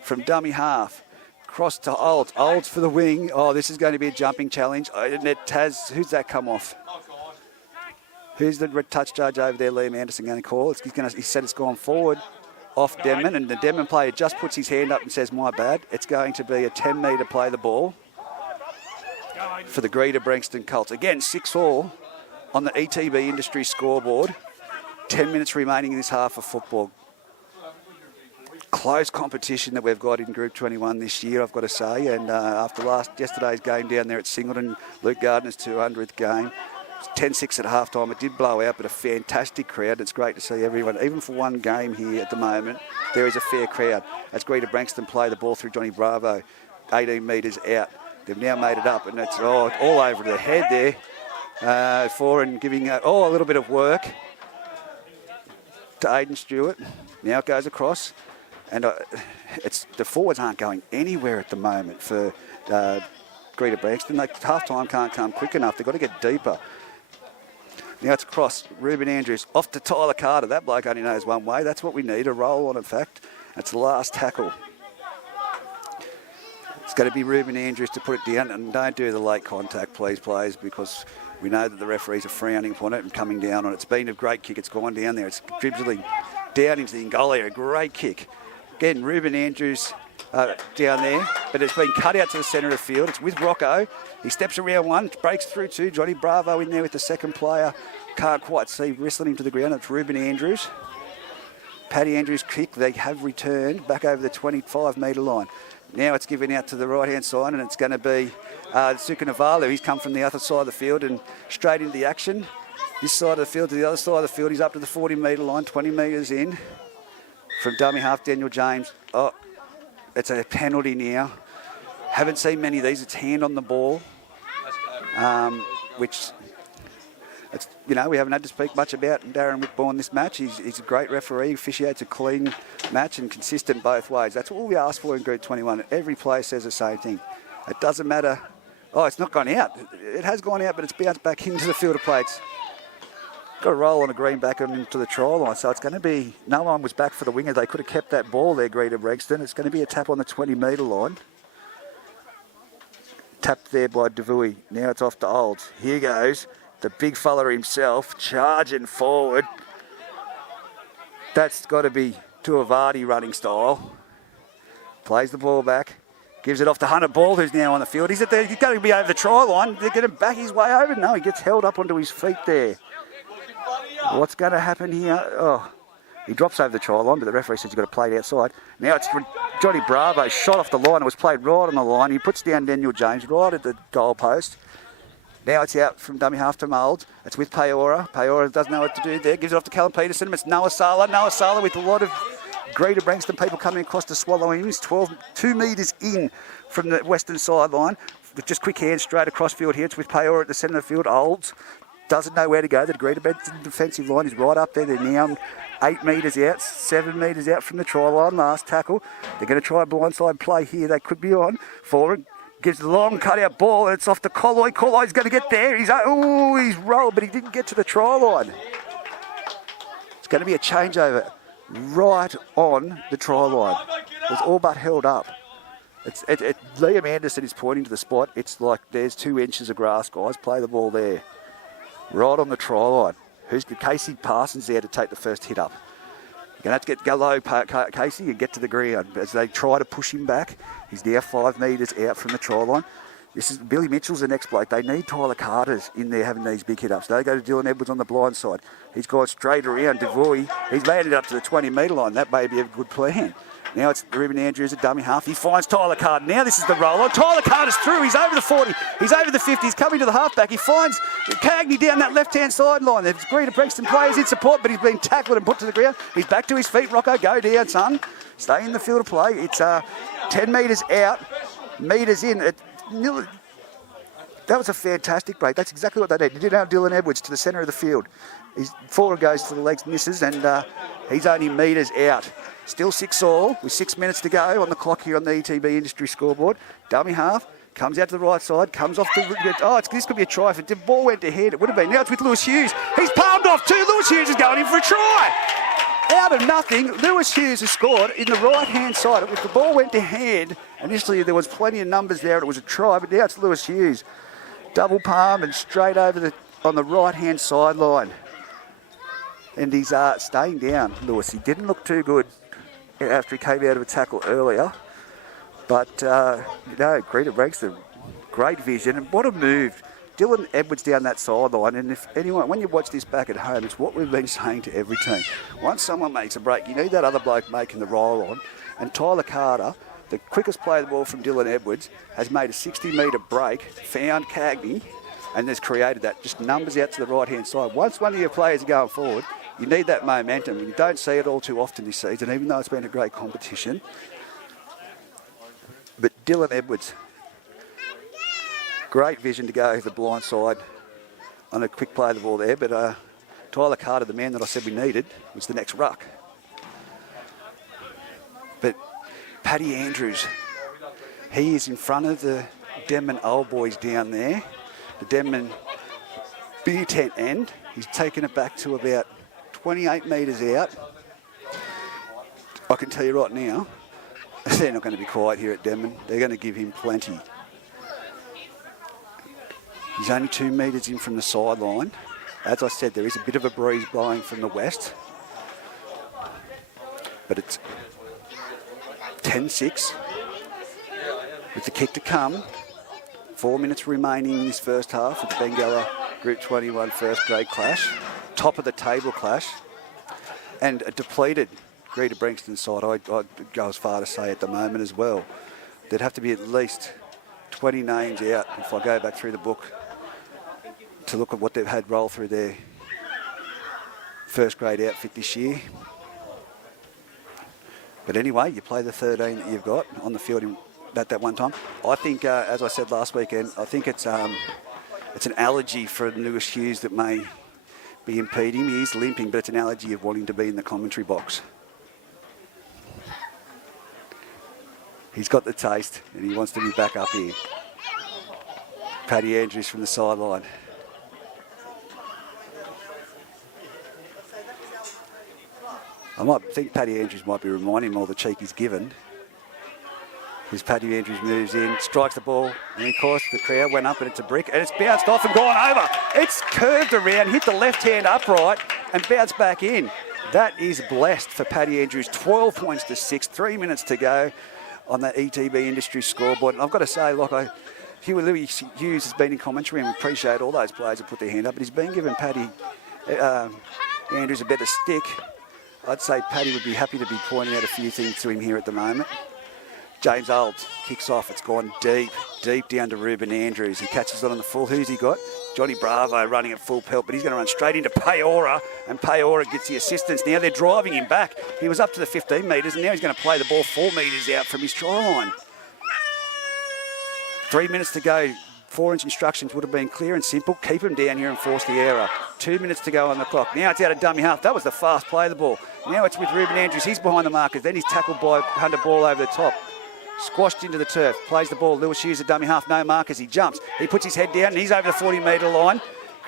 from dummy half. Cross to Olds. Olds for the wing. Oh, this is going to be a jumping challenge. Who's that come off? Who's the touch judge over there, Liam Anderson, going to call? He said it's gone forward off Denman, and the Denman player just puts his hand up and says, my bad. It's going to be a 10-metre play the ball for the Greta Branxton Colts. Again, 6-all on the ETB Industry scoreboard. 10 minutes remaining in this half of football. Close competition that we've got in Group 21 this year, I've got to say. And after yesterday's game down there at Singleton, Luke Gardner's 200th game. 10-6 at halftime. It did blow out, but a fantastic crowd. It's great to see everyone. Even for one game here at the moment, there is a fair crowd. As Greta Branxton play the ball through Johnny Bravo, 18 metres out. They've now made it up, and it's all over the head there for and giving a little bit of work to Aiden Stewart. Now it goes across, and the forwards aren't going anywhere at the moment for Greta Branxton. Half-time can't come quick enough. They've got to get deeper. Now it's across. Ruben Andrews off to Tyler Carter. That bloke only knows one way. That's what we need, a roll on, in fact. That's the last tackle. It's going to be Ruben Andrews to put it down. And don't do the late contact, please, players, because we know that the referees are frowning upon it and coming down on it. It's been a great kick. It's gone down there. It's dribbling down into the Bengalla. A great kick. Again, Ruben Andrews down there, but it's been cut out to the centre of the field. It's with Rocco. He steps around one, breaks through 2. Johnny Bravo in there with the second player. Can't quite see, wrestling him to the ground. It's Ruben Andrews. Paddy Andrews' kick. They have returned back over the 25-metre line. Now it's given out to the right-hand side, and it's going to be Sukunavalu. He's come from the other side of the field and straight into the action. This side of the field to the other side of the field. He's up to the 40-metre line, 20 metres in. From dummy half, Daniel James. Oh, it's a penalty now. Haven't seen many of these. It's hand on the ball, which we haven't had to speak much about Darren Whitbourne this match. He's a great referee, officiates a clean match and consistent both ways. That's all we ask for in Group 21. Every player says the same thing. It doesn't matter. Oh, it's not gone out. It has gone out, but it's bounced back into the field of play. It's got a roll on a green back into the try line, so it's going to be, no one was back for the winger. They could have kept that ball there, Greta Branxton. It's going to be a tap on the 20-metre line. Tapped there by Devui. Now it's off to Olds. Here goes the big fella himself, charging forward. That's got to be Tuivasa running style. Plays the ball back. Gives it off to Hunter Ball, who's now on the field. He's going to be over the try line. They're going to back his way over. No, he gets held up onto his feet there. What's going to happen here? Oh, he drops over the try line, but the referee says he's got to play it outside. Now it's Johnny Bravo shot off the line. It was played right on the line. He puts down Daniel James right at the goal post. Now it's out from dummy half to Moulds. It's with Peora. Peora doesn't know what to do there. Gives it off to Callum Peterson. It's Noah Sala. Noah Sala with a lot of Greta Branxton people coming across to swallow him. He's 2 metres in from the western sideline. With just quick hands straight across field here. It's with Peora at the centre of the field. Olds doesn't know where to go. The Greta Branxton defensive line is right up there. They're now 8 metres out, 7 metres out from the try line. Last tackle. They're going to try a blindside play here. They could be on. Forward. Gives the long cut-out ball, and it's off to Colloy. Colloy's going to get there. He's rolled, but he didn't get to the try line. It's going to be a changeover right on the try line. It's all but held up. Liam Anderson is pointing to the spot. It's like there's 2 inches of grass, guys. Play the ball there. Right on the try line. Who's Casey Parsons there to take the first hit up? You're going to have to go low, Casey, and get to the ground. As they try to push him back, he's now 5 metres out from the try line. This is Billy Mitchell's the next bloke. They need Tyler Carter's in there having these big hit-ups. They go to Dylan Edwards on the blind side. He's gone straight around. Devoy, he's landed up to the 20-metre line. That may be a good plan. Now it's Ruben Andrews at dummy half. He finds Tyler Carter. Now this is the roll-on. Tyler Carter's through. He's over the 40. He's over the 50. He's coming to the halfback. He finds Cagney down that left-hand sideline. There's Greta Branxton players in support, but he's been tackled and put to the ground. He's back to his feet. Rocco, go down, son. Stay in the field of play. It's 10 metres out, metres in. That was a fantastic break. That's exactly what they did. They did have Dylan Edwards to the centre of the field. His forward goes to the legs, misses, and he's only metres out. Still 6-all with 6 minutes to go on the clock here on the ETB Industry scoreboard. Dummy half, comes out to the right side, comes off the... this could be a try. If the ball went to head, it would have been. Now it's with Lewis Hughes. He's palmed off 2. Lewis Hughes is going in for a try. Out of nothing, Lewis Hughes has scored in the right-hand side. If the ball went to head, initially there was plenty of numbers there. It was a try, but now it's Lewis Hughes. Double palm and straight over on the right-hand sideline. And he's staying down, Lewis. He didn't look too good after he came out of a tackle earlier. But, Greta Branxton, great vision. And what a move. Dylan Edwards down that sideline. And if anyone, when you watch this back at home, it's what we've been saying to every team. Once someone makes a break, you need that other bloke making the roll on. And Tyler Carter, the quickest play of the ball from Dylan Edwards, has made a 60-metre break, found Cagney, and has created that. Just numbers out to the right-hand side. Once one of your players are going forward, you need that momentum. You don't see it all too often this season, even though it's been a great competition. But Dylan Edwards, great vision to go over the blind side on a quick play of the ball there. But Tyler Carter, the man that I said we needed, was the next ruck. But Paddy Andrews, he is in front of the Denman old boys down there. The Denman beer tent end. He's taken it back to about 28 metres out. I can tell you right now, they're not going to be quiet here at Denman. They're going to give him plenty. He's only 2 metres in from the sideline. As I said, there is a bit of a breeze blowing from the west. But it's 10-6. With the kick to come. 4 minutes remaining in this first half of the Bengalla Group 21 first grade clash. Top of the table clash. And a depleted Greta Branxton side, I'd go as far to say at the moment as well. There'd have to be at least 20 names out if I go back through the book to look at what they've had roll through their first grade outfit this year. But anyway, you play the 13 that you've got on the field at that one time. I think, as I said last weekend, I think it's an allergy for Lewis Hughes that may be impeding him. He is limping, but it's an allergy of wanting to be in the commentary box. He's got the taste and he wants to be back up here. Paddy Andrews from the sideline. I might think Paddy Andrews might be reminding him all the cheek he's given. As Paddy Andrews moves in, strikes the ball, and of course the crowd went up and it's a brick, and it's bounced off and gone over. It's curved around, hit the left-hand upright, and bounced back in. That is blessed for Paddy Andrews. 12 points to 6, 3 minutes to go on the ETB Industry scoreboard. And I've got to say, Lewis Hughes has been in commentary, and we appreciate all those players that put their hand up, but he's been giving Paddy Andrews a better stick. I'd say Paddy would be happy to be pointing out a few things to him here at the moment. James Olds kicks off. It's gone deep down to Ruben Andrews. He catches it on the full. Who's he got? Johnny Bravo running at full pelt, but he's going to run straight into Peora, and Peora gets the assistance. Now they're driving him back. He was up to the 15 metres, and now he's going to play the ball 4 metres out from his try line. 3 minutes to go. 4-inch instructions would have been clear and simple. Keep him down here and force the error. 2 minutes to go on the clock. Now it's out of dummy half. That was the fast play of the ball. Now it's with Ruben Andrews. He's behind the markers. Then he's tackled by Hunter Ball over the top. Squashed into the turf. Plays the ball. Lewis Hughes at dummy half. No markers. He jumps. He puts his head down and he's over the 40-metre line.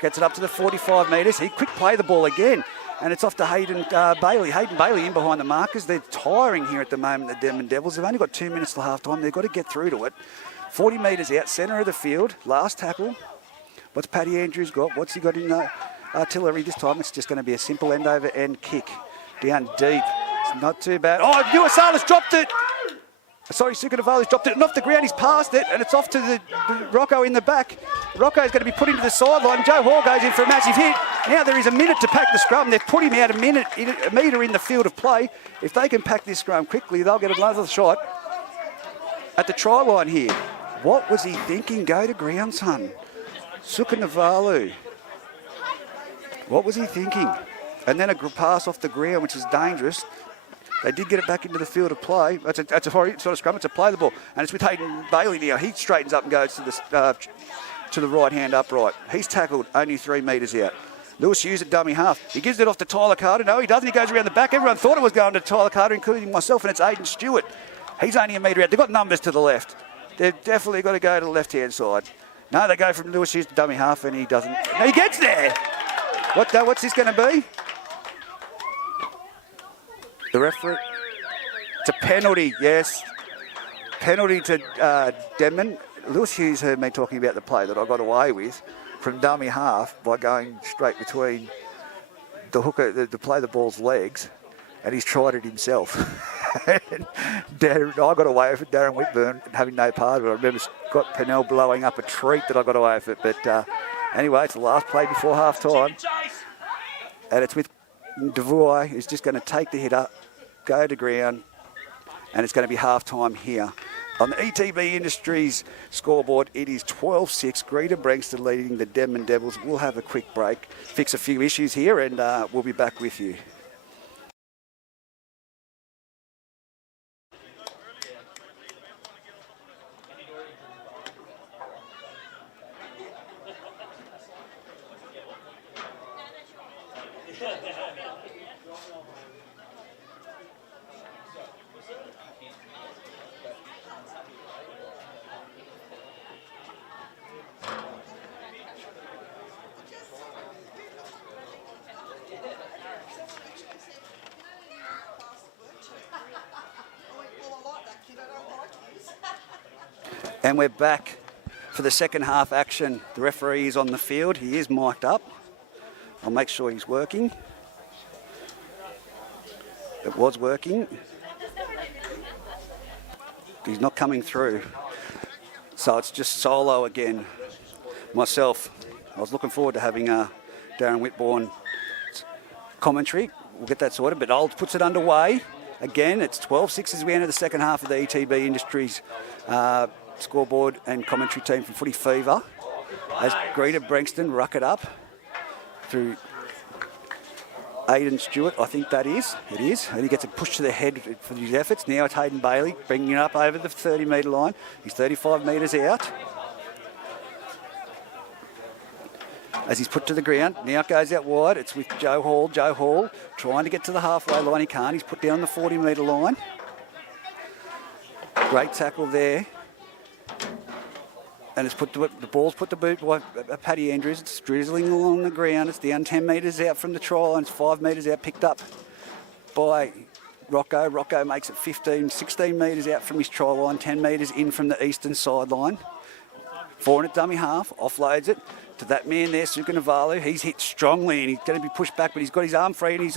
Gets it up to the 45 metres. He quick play the ball again. And it's off to Hayden Bailey. Hayden Bailey in behind the markers. They're tiring here at the moment, the Denman Devils. They've only got 2 minutes till half time. They've got to get through to it. 40 metres out, centre of the field. Last tackle. What's Paddy Andrews got? What's he got in artillery this time? It's just going to be a simple end over end kick. Down deep. It's not too bad. Oh, Uasala's dropped it. Sorry, Sukanavali's dropped it. And off the ground, he's passed it. And it's off to the Rocco in the back. Rocco's going to be put into the sideline. Joe Hall goes in for a massive hit. Now there is a minute to pack the scrum. They've put him out a metre in the field of play. If they can pack this scrum quickly, they'll get another shot at the try line here. What was he thinking? Go to ground, son. Sukanavalu. What was he thinking? And then a pass off the ground, which is dangerous. They did get it back into the field of play. That's a sort of scrum. It's a play the ball. And it's with Hayden Bailey now. He straightens up and goes to the right-hand upright. He's tackled only 3 metres out. Lewis Hughes at dummy half. He gives it off to Tyler Carter. No, he doesn't. He goes around the back. Everyone thought it was going to Tyler Carter, including myself, and it's Aidan Stewart. He's only a metre out. They've got numbers to the left. They've definitely got to go to the left-hand side. No, they go from Lewis Hughes to dummy half, and he doesn't. No, he gets there. What's this going to be? The referee. It's a penalty, yes. Penalty to Denman. Lewis Hughes heard me talking about the play that I got away with from dummy half by going straight between the hooker, to play the ball's legs, and he's tried it himself. I got away with it. Darren Whitburn having no part of it. I remember Scott Pennell blowing up a treat that I got away with it. But anyway, it's the last play before half time. And it's with Devoy, who's just going to take the hit up, go to ground, and it's going to be half time here. On the ETB Industries scoreboard, it is 12-6. Greta Branxton leading the Denman Devils. We'll have a quick break, fix a few issues here, and we'll be back with you. And we're back for the second half action. The referee is on the field. He is mic'd up. I'll make sure he's working. It was working. He's not coming through. So it's just solo again. Myself, I was looking forward to having Darren Whitbourne commentary. We'll get that sorted, but Old puts it underway. Again, it's 12-6 as we enter the second half of the ETB Industries scoreboard and commentary team from Footy Fever. As Greta Branxton ruck it up through Aidan Stewart, I think that is. It is. And he gets a push to the head for his efforts. Now it's Hayden Bailey bringing it up over the 30-metre line. He's 35 metres out. As he's put to the ground, now it goes out wide. It's with Joe Hall. Joe Hall trying to get to the halfway line. He can't. He's put down the 40-metre line. Great tackle there. And it's put the ball's put to boot by Paddy Andrews. It's drizzling along the ground. It's down 10 metres out from the try line. It's 5 metres out, picked up by Rocco. Rocco makes it 15, 16 metres out from his try line, 10 metres in from the eastern sideline. 4 in at dummy half, offloads it to that man there, Sukanavalu. He's hit strongly and he's going to be pushed back, but he's got his arm free and he's,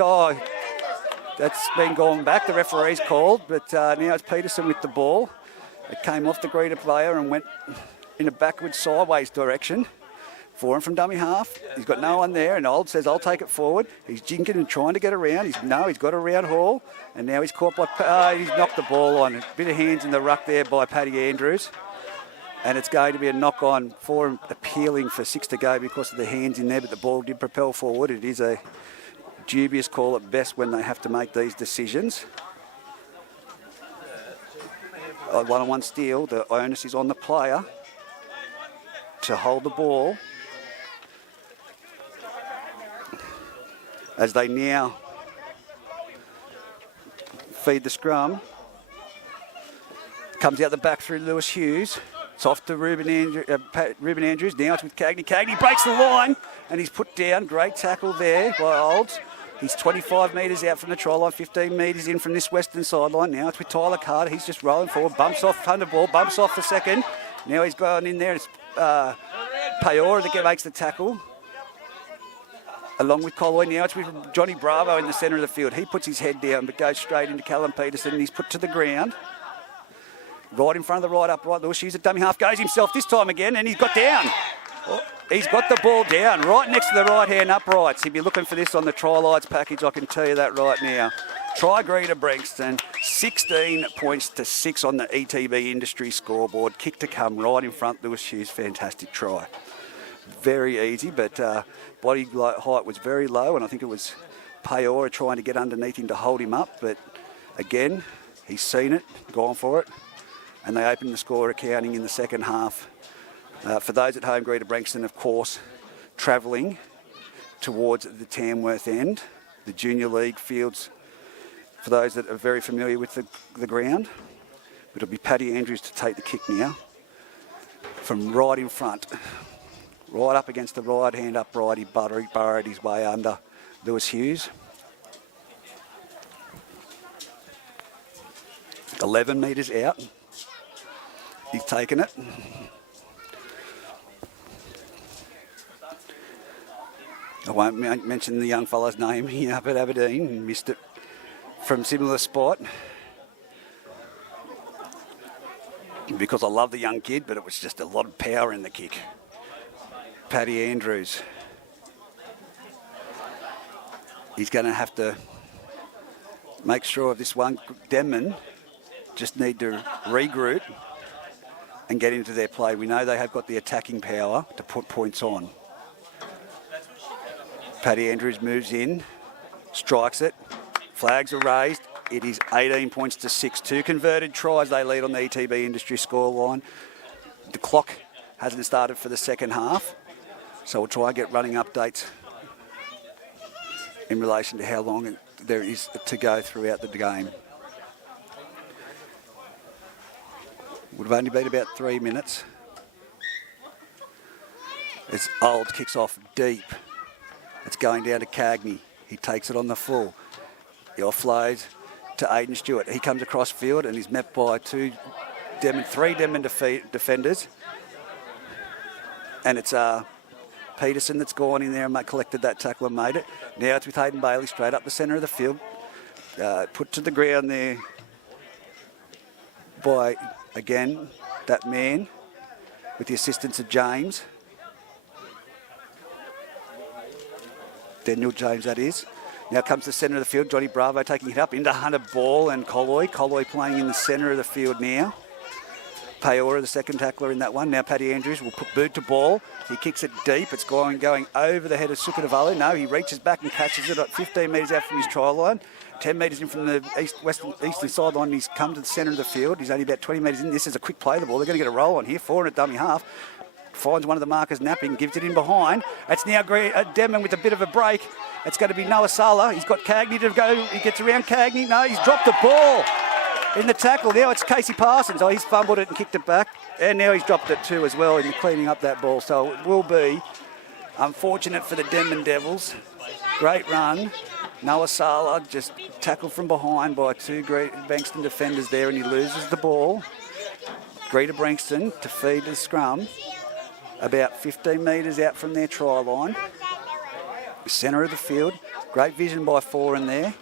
that's been gone back. The referee's called, but now it's Peterson with the ball. It came off the Greta player and went in a backward sideways direction. For him from dummy half. He's got no one there, and Old says, I'll take it forward. He's jinking and trying to get around. He's got a round haul, and now he's caught by... he's knocked the ball on. A bit of hands in the ruck there by Paddy Andrews. And it's going to be a knock-on for him, appealing for 6 to go because of the hands in there, but the ball did propel forward. It is a dubious call at best when they have to make these decisions. One-on-one steal. The onus is on the player to hold the ball as they now feed the scrum. Comes out the back through Lewis Hughes. It's off to Ruben Andrews. Now it's with Cagney. Cagney breaks the line and he's put down. Great tackle there by Olds. He's 25 metres out from the try line, 15 metres in from this western sideline. Now it's with Tyler Carter. He's just rolling forward. Bumps off under ball. Bumps off the second. Now he's gone in there. It's Payora that makes the tackle. Along with Colloy. Now it's with Johnny Bravo in the centre of the field. He puts his head down but goes straight into Callum Peterson and he's put to the ground. Right in front of the right upright. Lewis Hughes at dummy half goes himself this time again and he's got down. Oh, he's got the ball down right next to the right-hand uprights. He'd be looking for this on the try lights package, I can tell you that right now. Try Greta Branxton, 16 points to 6 on the ETB industry scoreboard. Kick to come right in front. Lewis Hughes, fantastic try. Very easy, but body height was very low, and I think it was Payora trying to get underneath him to hold him up. But again, he's seen it, gone for it. And they opened the score accounting in the second half. For those at home, Greta Branxton, of course, travelling towards the Tamworth end, the Junior League fields, for those that are very familiar with the ground. It'll be Paddy Andrews to take the kick now from right in front. Right up against the right-hand upright, he burrowed his way under Lewis Hughes. 11 metres out. He's taken it. I won't mention the young fella's name here up at Aberdeen. Missed it from similar spot. Because I love the young kid, but it was just a lot of power in the kick. Paddy Andrews. He's going to have to make sure of this one. Denman just need to regroup and get into their play. We know they have got the attacking power to put points on. Paddy Andrews moves in, strikes it, flags are raised. It is 18 points to 6. 2 converted tries they lead on the ETB industry scoreline. The clock hasn't started for the second half, so we'll try and get running updates in relation to how long there is to go throughout the game. Would have only been about 3 minutes. As Old kicks off deep. It's going down to Cagney. He takes it on the full. He offloads to Aidan Stewart. He comes across field and he's met by three Denman defenders. And it's Peterson that's gone in there and collected that tackle and made it. Now it's with Hayden Bailey straight up the centre of the field. Put to the ground there by, again, that man with the assistance of James. Daniel James, that is. Now comes the centre of the field. Johnny Bravo taking it up into Hunter Ball and Colloy. Colloy playing in the centre of the field now. Payora, the second tackler in that one. Now Paddy Andrews will put boot to Ball. He kicks it deep. It's going over the head of Sukatavalu. No, he reaches back and catches it at 15 metres out from his try line. 10 metres in from the eastern sideline. He's come to the centre of the field. He's only about 20 metres in. This is a quick play the ball. They're going to get a roll on here. 4 at dummy half. Finds one of the markers napping, gives it in behind. It's now Denman with a bit of a break. It's going to be Noah Sala. He's got Cagney to go. He gets around Cagney. No, he's dropped the ball in the tackle. Now it's Casey Parsons. Oh, he's fumbled it and kicked it back. And now he's dropped it too as well in cleaning up that ball. So it will be unfortunate for the Denman Devils. Great run. Noah Sala just tackled from behind by 2 Greta Branxton defenders there and he loses the ball. Greta Branxton to feed the scrum. About 15 metres out from their try line. Centre of the field. Great vision by 4 in there.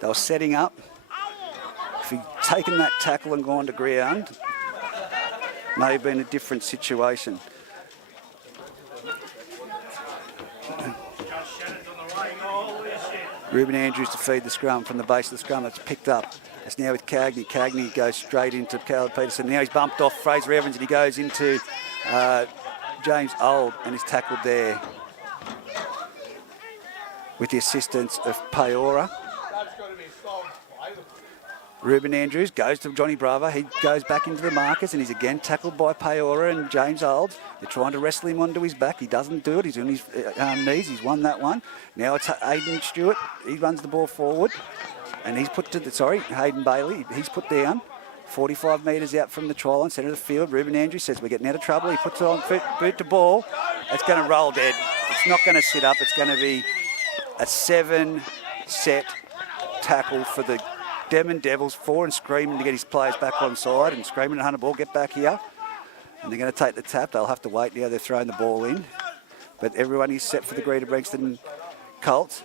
They were setting up. If he'd taken that tackle and gone to ground, may have been a different situation. Ruben Andrews to feed the scrum from the base of the scrum. It's picked up. It's now with Cagney. Cagney goes straight into Caleb Peterson. Now he's bumped off Fraser Evans and he goes into James Old and is tackled there with the assistance of Peora. Ruben Andrews goes to Johnny Bravo. He goes back into the markers and he's again tackled by Peora and James Old. They're trying to wrestle him onto his back. He doesn't do it. He's on his knees. He's won that one. Now it's Hayden Stewart. He runs the ball forward and he's put to the, Hayden Bailey. He's put down 45 metres out from the try line, centre of the field. Ruben Andrews says we're getting out of trouble. He puts it on boot to ball. It's going to roll dead. It's not going to sit up. It's going to be a 7-set tackle for the Denman Devils. Foran screaming to get his players back on side and screaming at Hunter Ball, get back here. And they're going to take the tap. They'll have to wait now. They're throwing the ball in. But everyone is set for the Greta Branxton Colts.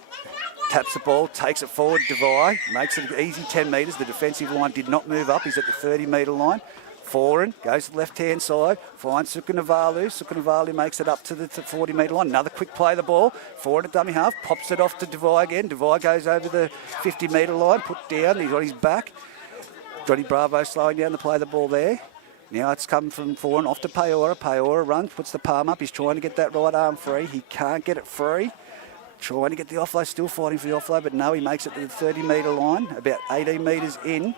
Taps the ball, takes it forward, Devine, makes it an easy 10 metres. The defensive line did not move up. He's at the 30-metre line. Foran goes to the left-hand side, finds Sukanavalu. Sukanavalu makes it up to the 40-metre line. Another quick play of the ball. Foran at dummy half, pops it off to Devine again. Devine goes over the 50-metre line, put down. He's on his back. Johnny Bravo slowing down to play the ball there. Now it's come from Foran off to Peora. Peora runs, puts the palm up. He's trying to get that right arm free. He can't get it free. Trying to get the offload, still fighting for the offload, but no, he makes it to the 30-metre line, about 18 metres in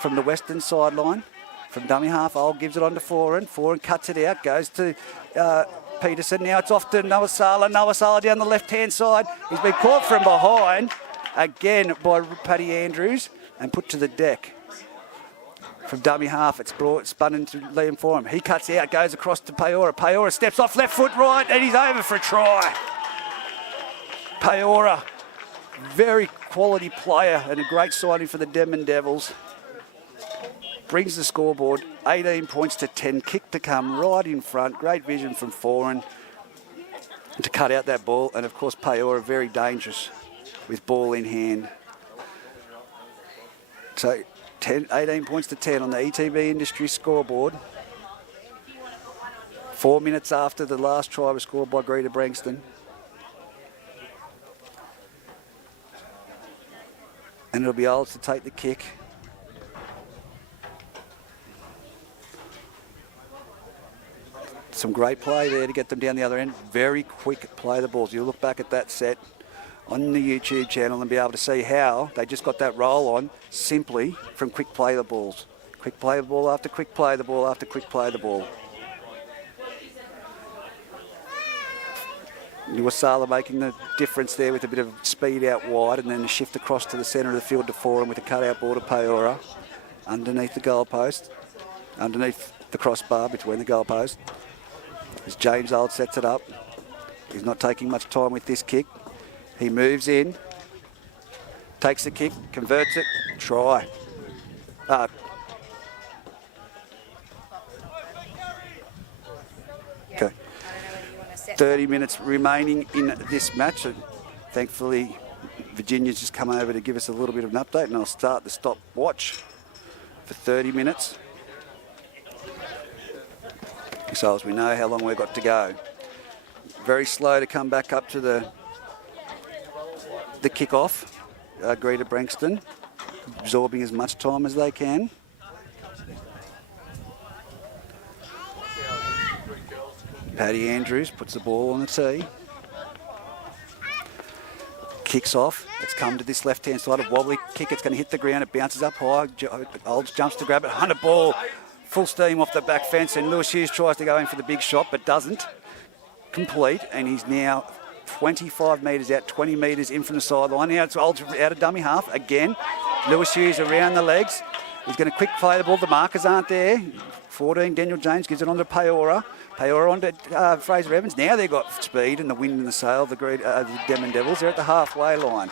from the western sideline. From dummy half, Old gives it on to Foran. Foran cuts it out, goes to Peterson. Now it's off to Noah Sala. Noah Sala down the left-hand side. He's been caught from behind again by Paddy Andrews and put to the deck. From dummy half, it's spun into Liam Foran. He cuts out, goes across to Peora. Peora steps off left foot right, and he's over for a try. Peora, very quality player and a great signing for the Denman Devils. Brings the scoreboard 18 points to 10. Kick to come right in front. Great vision from Foran to cut out that ball. And of course, Peora very dangerous with ball in hand. So 18 points to 10 on the ETB Industries scoreboard. 4 minutes after the last try was scored by Greta Branxton. And it'll be Olds to take the kick. Some great play there to get them down the other end. Very quick play of the balls. You look back at that set on the YouTube channel and be able to see how they just got that roll on simply from quick play of the balls. Quick play of the ball after quick play of the ball after quick play of the ball. Nuwasala making the difference there with a bit of speed out wide and then a shift across to the centre of the field to Foran with a cut-out ball to Peora underneath the goalpost, underneath the crossbar between the goalpost. As James Old sets it up, he's not taking much time with this kick. He moves in, takes the kick, converts it, try. 30 minutes remaining in this match. Thankfully, Virginia's just come over to give us a little bit of an update, and I'll start the stopwatch for 30 minutes. So as we know how long we've got to go. Very slow to come back up to the kick-off. Greta Branxton absorbing as much time as they can. Paddy Andrews puts the ball on the tee. Kicks off. It's come to this left-hand side. A wobbly kick. It's going to hit the ground. It bounces up high. Olds jumps to grab it. Hunter Ball full steam off the back fence. And Lewis Hughes tries to go in for the big shot, but doesn't complete. And he's now 25 metres out, 20 metres in from the sideline. Now it's Olds out of dummy half again. Lewis Hughes around the legs. He's going to quick play the ball. The markers aren't there. 14, Daniel James gives it on to Peora. Peora on to Fraser Evans. Now they've got speed and the wind and the sail of the Denman Devils. They're at the halfway line.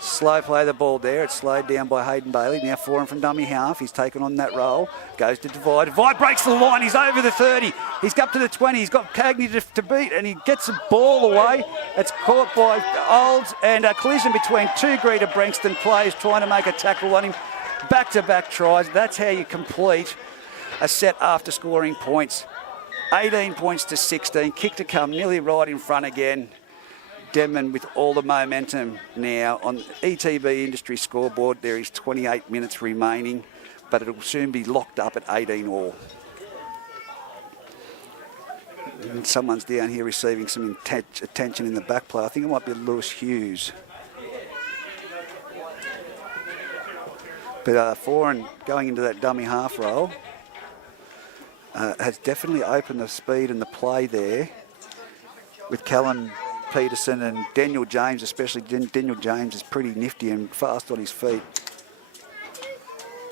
Slow play the ball there. It's slowed down by Hayden Bailey. Now Foran from dummy half. He's taken on that role. Goes to Divide. Divide breaks the line. He's over the 30. He's up to the 20. He's got Cagney to beat, and he gets the ball away. It's caught by Olds, and a collision between two Greta Branxton players trying to make a tackle on him. Back-to-back tries. That's how you complete a set after scoring points. 18 points to 16. Kick to come nearly right in front again. Denman with all the momentum now. On ETB Industry scoreboard, there is 28 minutes remaining, but it'll soon be locked up at 18 all. And someone's down here receiving some attention in the back play. I think it might be Lewis Hughes. But Foran going into that dummy half roll has definitely opened the speed and the play there with Callum Peterson and Daniel James, especially. Daniel James is pretty nifty and fast on his feet.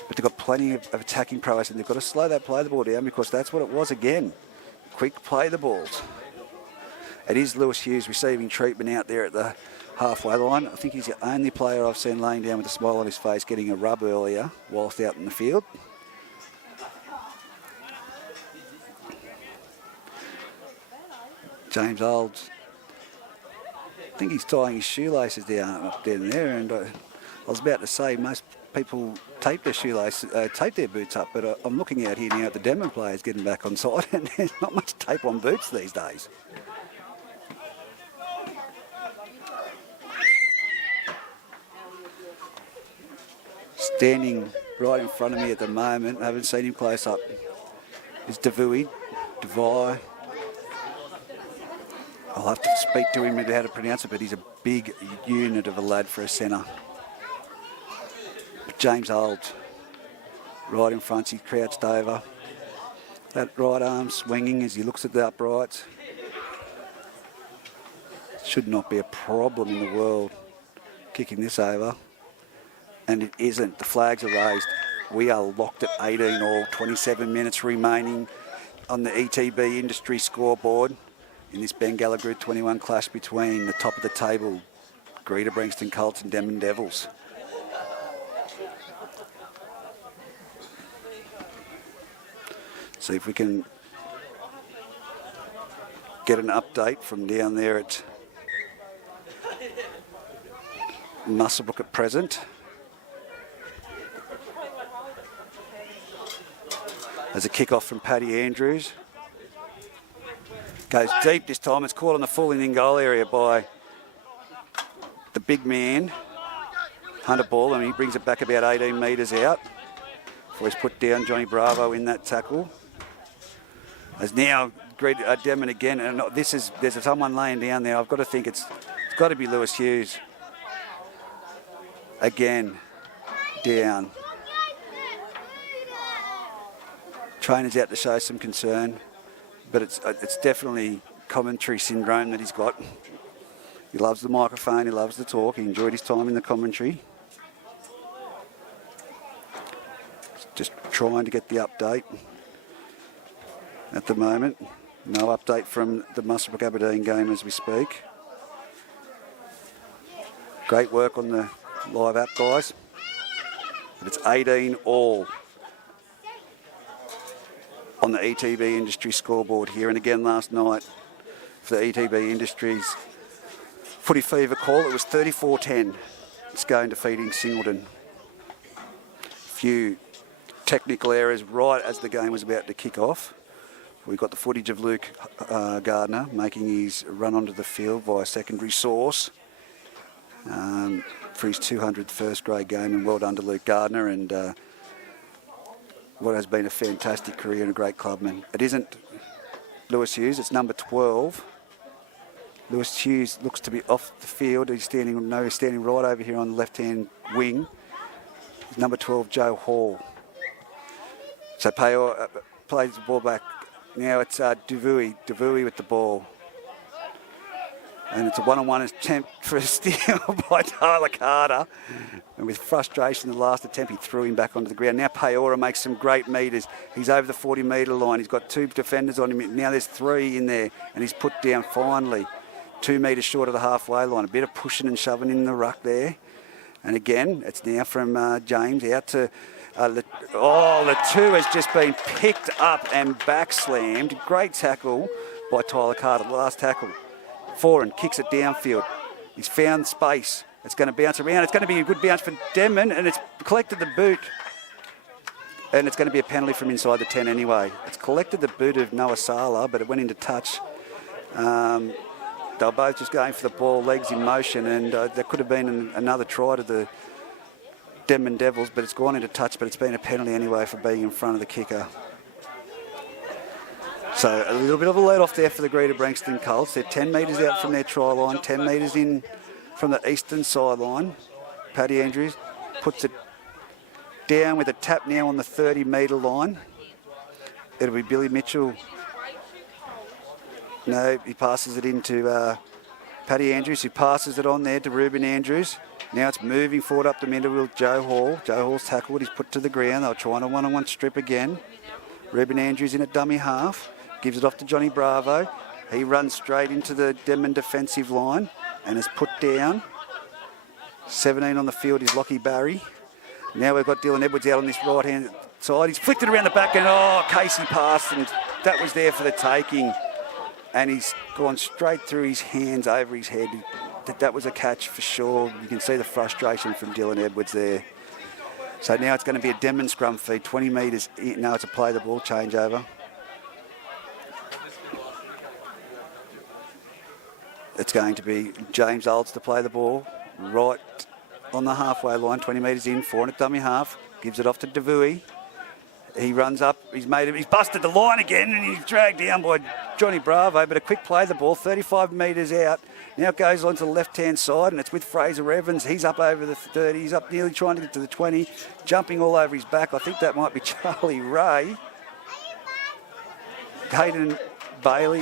But they've got plenty of attacking prowess, and they've got to slow that play the ball down, because that's what it was again. Quick play the balls. It is Lewis Hughes receiving treatment out there at the halfway line. I think he's the only player I've seen laying down with a smile on his face, getting a rub earlier whilst out in the field. James Olds, I think he's tying his shoelaces down there, and I was about to say most people tape their tape their boots up, but I'm looking out here now at the Denman players getting back on side, and there's not much tape on boots these days. Standing right in front of me at the moment, I haven't seen him close up, is Devi. I'll have to speak to him about how to pronounce it, but he's a big unit of a lad for a centre. James Olds, right in front, he's crouched over. That right arm swinging as he looks at the uprights. Should not be a problem in the world kicking this over. And it isn't. The flags are raised. We are locked at 18 all, 27 minutes remaining on the ETB Industry scoreboard in this Bengalla Group 21 clash between the top of the table, Greta Branxton Colts and Denman Devils. See if we can get an update from down there at Muswellbrook at present. There's a kick-off from Paddy Andrews. Goes deep this time. It's caught on the full in goal area by the big man, Hunter Ball, and he brings it back about 18 metres out before he's put down Johnny Bravo in that tackle. As now Denman again, and there's someone laying down there. I've got to think it's got to be Lewis Hughes. Again, down. Trainer's out to show some concern, but it's definitely commentary syndrome that he's got. He loves the microphone, he loves the talk, he enjoyed his time in the commentary. Just trying to get the update at the moment. No update from the Muswellbrook Aberdeen game as we speak. Great work on the live app, guys. But it's 18 all on the ETB Industry scoreboard here. And again last night for the ETB Industries Footy Fever call, it was 34-10. Scone defeating Singleton. Few technical errors right as the game was about to kick off. We got the footage of Luke Gardner making his run onto the field via secondary source for his 200th first grade game, and well done to Luke Gardner and what has been a fantastic career and a great clubman. It isn't Lewis Hughes, it's number 12. Lewis Hughes looks to be off the field. He's standing right over here on the left-hand wing. Number 12, Joe Hall. So Payor plays the ball back. Now it's Devi with the ball. And it's a one-on-one attempt for a steal by Tyler Carter. And with frustration, the last attempt, he threw him back onto the ground. Now Paora makes some great metres. He's over the 40-metre line. He's got two defenders on him. Now there's three in there, and he's put down finally 2 metres short of the halfway line. A bit of pushing and shoving in the ruck there. And again, it's now from James out to... Letou has just been picked up and back-slammed. Great tackle by Tyler Carter, the last tackle. Foran kicks it downfield. He's found space. It's going to bounce around. It's going to be a good bounce for Denman, and it's collected the boot. And it's going to be a penalty from inside the 10 anyway. It's collected the boot of Noah Sala, but it went into touch They were both just going for the ball, legs in motion, and there could have been another try to the Denman Devils, but it's gone into touch, but it's been a penalty anyway for being in front of the kicker. So a little bit of a let-off there for the Greta Branxton Colts. They're 10 metres out from their try line, 10 metres in from the eastern sideline. Paddy Andrews puts it down with a tap now on the 30-metre line. It'll be Billy Mitchell. No, he passes it into Paddy Andrews, who passes it on there to Ruben Andrews. Now it's moving forward up the middle with Joe Hall. Joe Hall's tackled. He's put to the ground. They're trying a one-on-one strip again. Ruben Andrews in at dummy half. Gives it off to Johnny Bravo. He runs straight into the Denman defensive line and is put down. 17 on the field is Lockie Barry. Now we've got Dylan Edwards out on this right-hand side. He's flicked it around the back and, Casey passed, and that was there for the taking. And he's gone straight through his hands over his head. That was a catch for sure. You can see the frustration from Dylan Edwards there. So now it's going to be a Denman scrum feed, 20 metres in. No, it's a play the ball changeover. It's going to be James Olds to play the ball right on the halfway line, 20 metres in, 4 at dummy half. Gives it off to Devui. He runs up, he's busted the line again, and he's dragged down by Johnny Bravo, but a quick play the ball, 35 metres out. Now it goes on to the left-hand side, and it's with Fraser Evans. He's up over the 30, he's up nearly trying to get to the 20, jumping all over his back. I think that might be Charlie Ray. Hayden Bailey,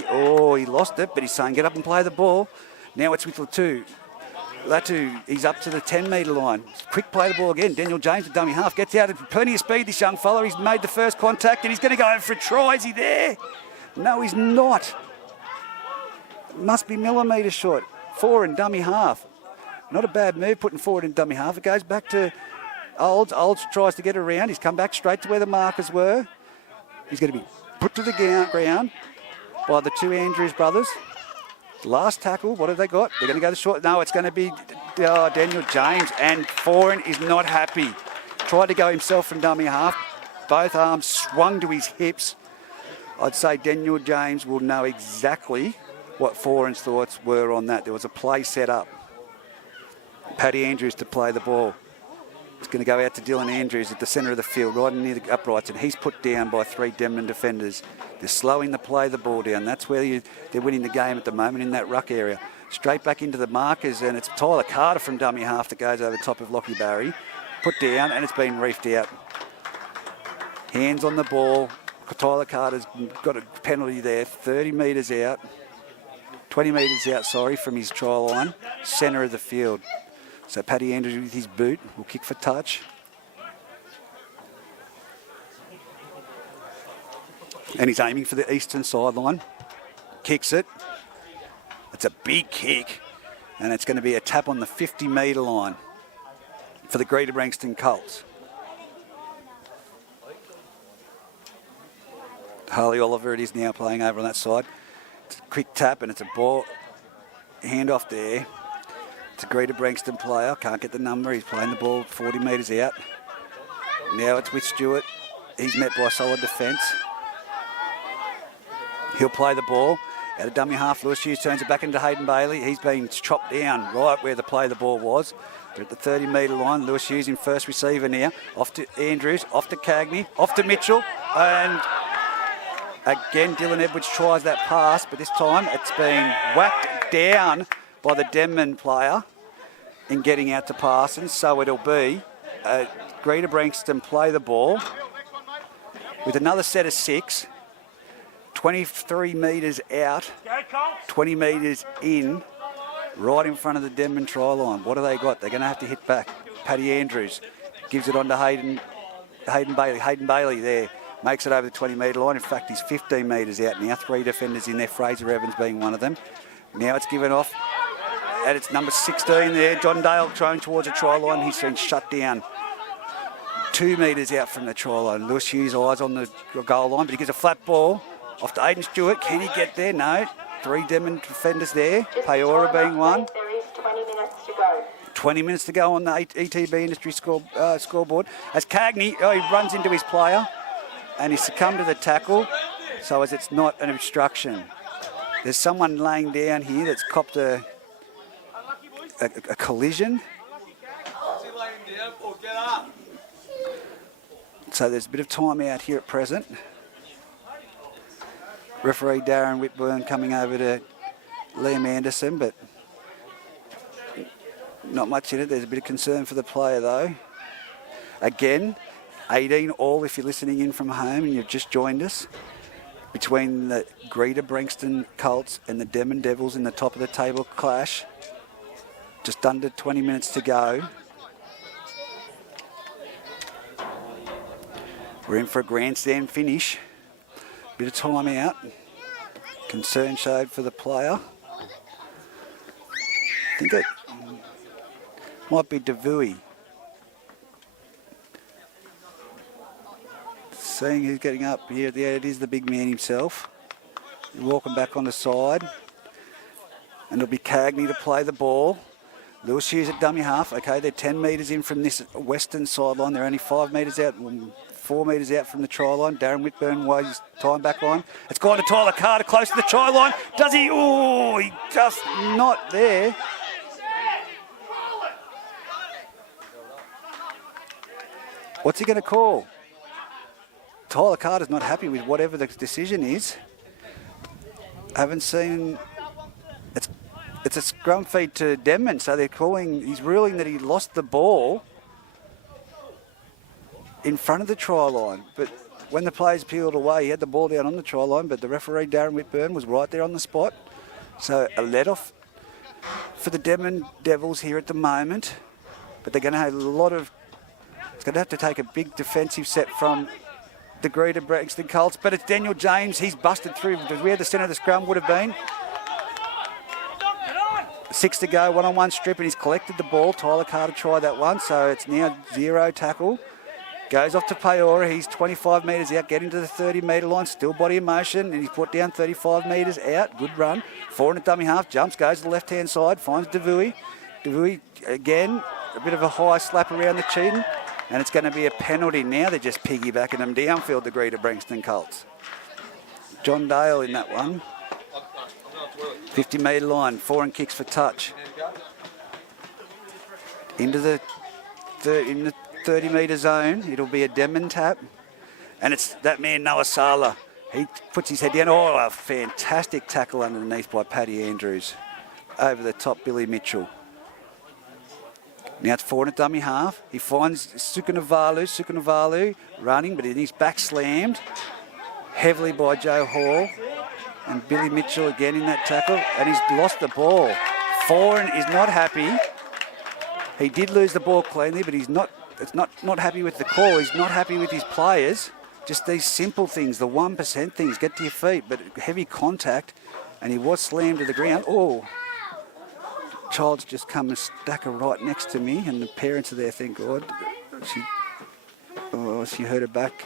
he lost it, but he's saying get up and play the ball. Now it's with Latu. Latu, he's up to the 10-metre line. Quick play the ball again. Daniel James, a dummy half, gets out at plenty of speed, this young fella. He's made the first contact, and he's going to go over for a try. Is he there? No, he's not. Must be millimetres short. 4 and dummy half. Not a bad move, putting forward in dummy half. It goes back to Olds. Olds tries to get around. He's come back straight to where the markers were. He's going to be put to the ground by the two Andrews brothers. Last tackle, what have they got? They're going to go the short. No, it's going to be Daniel James, and Foran is not happy. Tried to go himself from dummy half. Both arms swung to his hips. I'd say Daniel James will know exactly what Foran's thoughts were on that. There was a play set up. Paddy Andrews to play the ball. It's going to go out to Dylan Andrews at the centre of the field, right near the uprights, and he's put down by 3 Denman defenders. They're slowing the play the ball down. That's where they're winning the game at the moment, in that ruck area. Straight back into the markers, and it's Tyler Carter from dummy half that goes over top of Lockie Barry. Put down, and it's been reefed out. Hands on the ball. Tyler Carter's got a penalty there, 30 metres out. 20 metres out, from his try line. Centre of the field. So Paddy Andrews with his boot will kick for touch. And he's aiming for the eastern sideline. Kicks it. It's a big kick. And it's going to be a tap on the 50-metre line for the Greta Branxton Colts. Harley Oliver it is now playing over on that side. It's a quick tap, and it's a ball hand off there. It's a Greta Branxton player. Can't get the number. He's playing the ball 40 metres out. Now it's with Stewart. He's met by solid defence. He'll play the ball. At a dummy half, Lewis Hughes turns it back into Hayden Bailey. He's been chopped down right where the play the ball was. They're at the 30-metre line. Lewis Hughes in first receiver now. Off to Andrews, off to Cagney, off to Mitchell. And again, Dylan Edwards tries that pass, but this time it's been whacked down by the Denman player in getting out to Parsons. So it'll be Greta Branxton play the ball with another set of 6. 23 metres out, 20 metres in, right in front of the Denman try line. What have they got? They're going to have to hit back. Paddy Andrews gives it on to Hayden Bailey. Hayden Bailey there makes it over the 20-metre line. In fact, he's 15 metres out now. 3 defenders in there, Fraser Evans being one of them. Now it's given off, and it's number 16 there. John Dale throwing towards the try line. He's been shut down. 2 metres out from the try line. Lewis Hughes eyes on the goal line, but he gives a flat ball off to Aidan Stewart. Can he get there? No. 3 Denman defenders there. Payora being one. There is 20 minutes to go. 20 minutes to go on the ETB Industry scoreboard. As Cagney, he runs into his player and he succumbed to the tackle. So as it's not an obstruction. There's someone laying down here that's copped a collision. Is he laying down or get up? So there's a bit of time out here at present. Referee Darren Whitburn coming over to Liam Anderson, but not much in it. There's a bit of concern for the player though. Again, 18 all if you're listening in from home and you've just joined us. Between the Greta Branxton Colts and the Denman Devils in the top of the table clash. Just under 20 minutes to go. We're in for a grandstand finish. Bit of time out. Concern showed for the player. I think it might be Devui. Seeing who's getting up here, yeah, it is the big man himself. He's walking back on the side. And it'll be Cagney to play the ball. Lewis Hughes at dummy half. Okay, they're 10 metres in from this western sideline. They're only 5 metres out, 4 metres out from the try line. Darren Whitburn weighs time back line. It's gone to Tyler Carter, close to the try line. Does he? Oh, he just not there. What's he going to call? Tyler Carter's not happy with whatever the decision is. Haven't seen... It's a scrum feed to Denman, so they're calling... He's ruling that he lost the ball in front of the try line. But when the players peeled away, he had the ball down on the try line, but the referee, Darren Whitburn, was right there on the spot. So a let-off for the Denman Devils here at the moment. But they're going to have a lot of... It's going to have to take a big defensive set from the Greta Branxton Colts, but it's Daniel James. He's busted through where the centre of the scrum would have been. 6 to go, one-on-one strip, and he's collected the ball. Tyler Carter tried that one, so it's now 0 tackle. Goes off to Peora. He's 25 metres out, getting to the 30-metre line. Still body in motion, and he's put down 35 metres out. Good run. 4 in a dummy half. Jumps, goes to the left-hand side, finds Devui. Devui, again, a bit of a high slap around the chin. And it's going to be a penalty. Now they're just piggybacking them downfield, the Greta Branxton Colts. John Dale in that one. 50-metre line, 4 and kicks for touch. Into the 30-metre zone, it'll be a Denman tap. And it's that man, Noah Sala. He puts his head down. Oh, a fantastic tackle underneath by Paddy Andrews. Over the top, Billy Mitchell. Now it's 4 in a dummy half. He finds Sukunavalu running, but he's back slammed heavily by Joe Hall. And Billy Mitchell again in that tackle, and he's lost the ball. Foran is not happy. He did lose the ball cleanly, but he's not happy with the call. He's not happy with his players. Just these simple things, the 1% things, get to your feet, but heavy contact, and he was slammed to the ground. Oh. Child's just come and stuck her right next to me, and the parents are there, thank God. She hurt her back.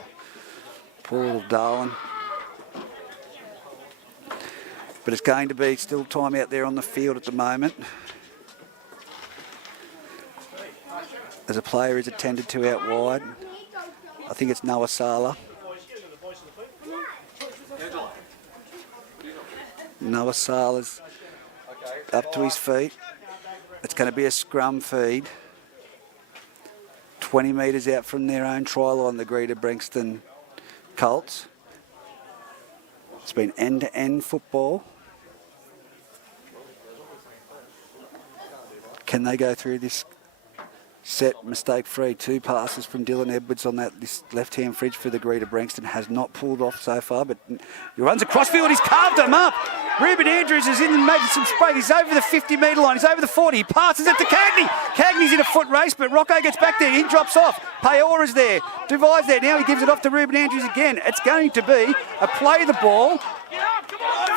Poor little darling. But it's going to be still time out there on the field at the moment. As a player is attended to out wide. I think it's Noah Sala. Noah Sala's up to his feet. It's going to be a scrum feed. 20 metres out from their own try line, the Greta Branxton Colts. It's been end-to-end football. Can they go through this set mistake-free? 2 passes from Dylan Edwards on this left-hand fridge for the Greta Branxton. Has not pulled off so far, but he runs across field. He's carved him up. Ruben Andrews is in and making some spray. He's over the 50-metre line. He's over the 40. He passes it to Cagney. Cagney's in a foot race, but Rocco gets back there. He drops off. Peora's there. Duvi's there. Now he gives it off to Ruben Andrews again. It's going to be a play the ball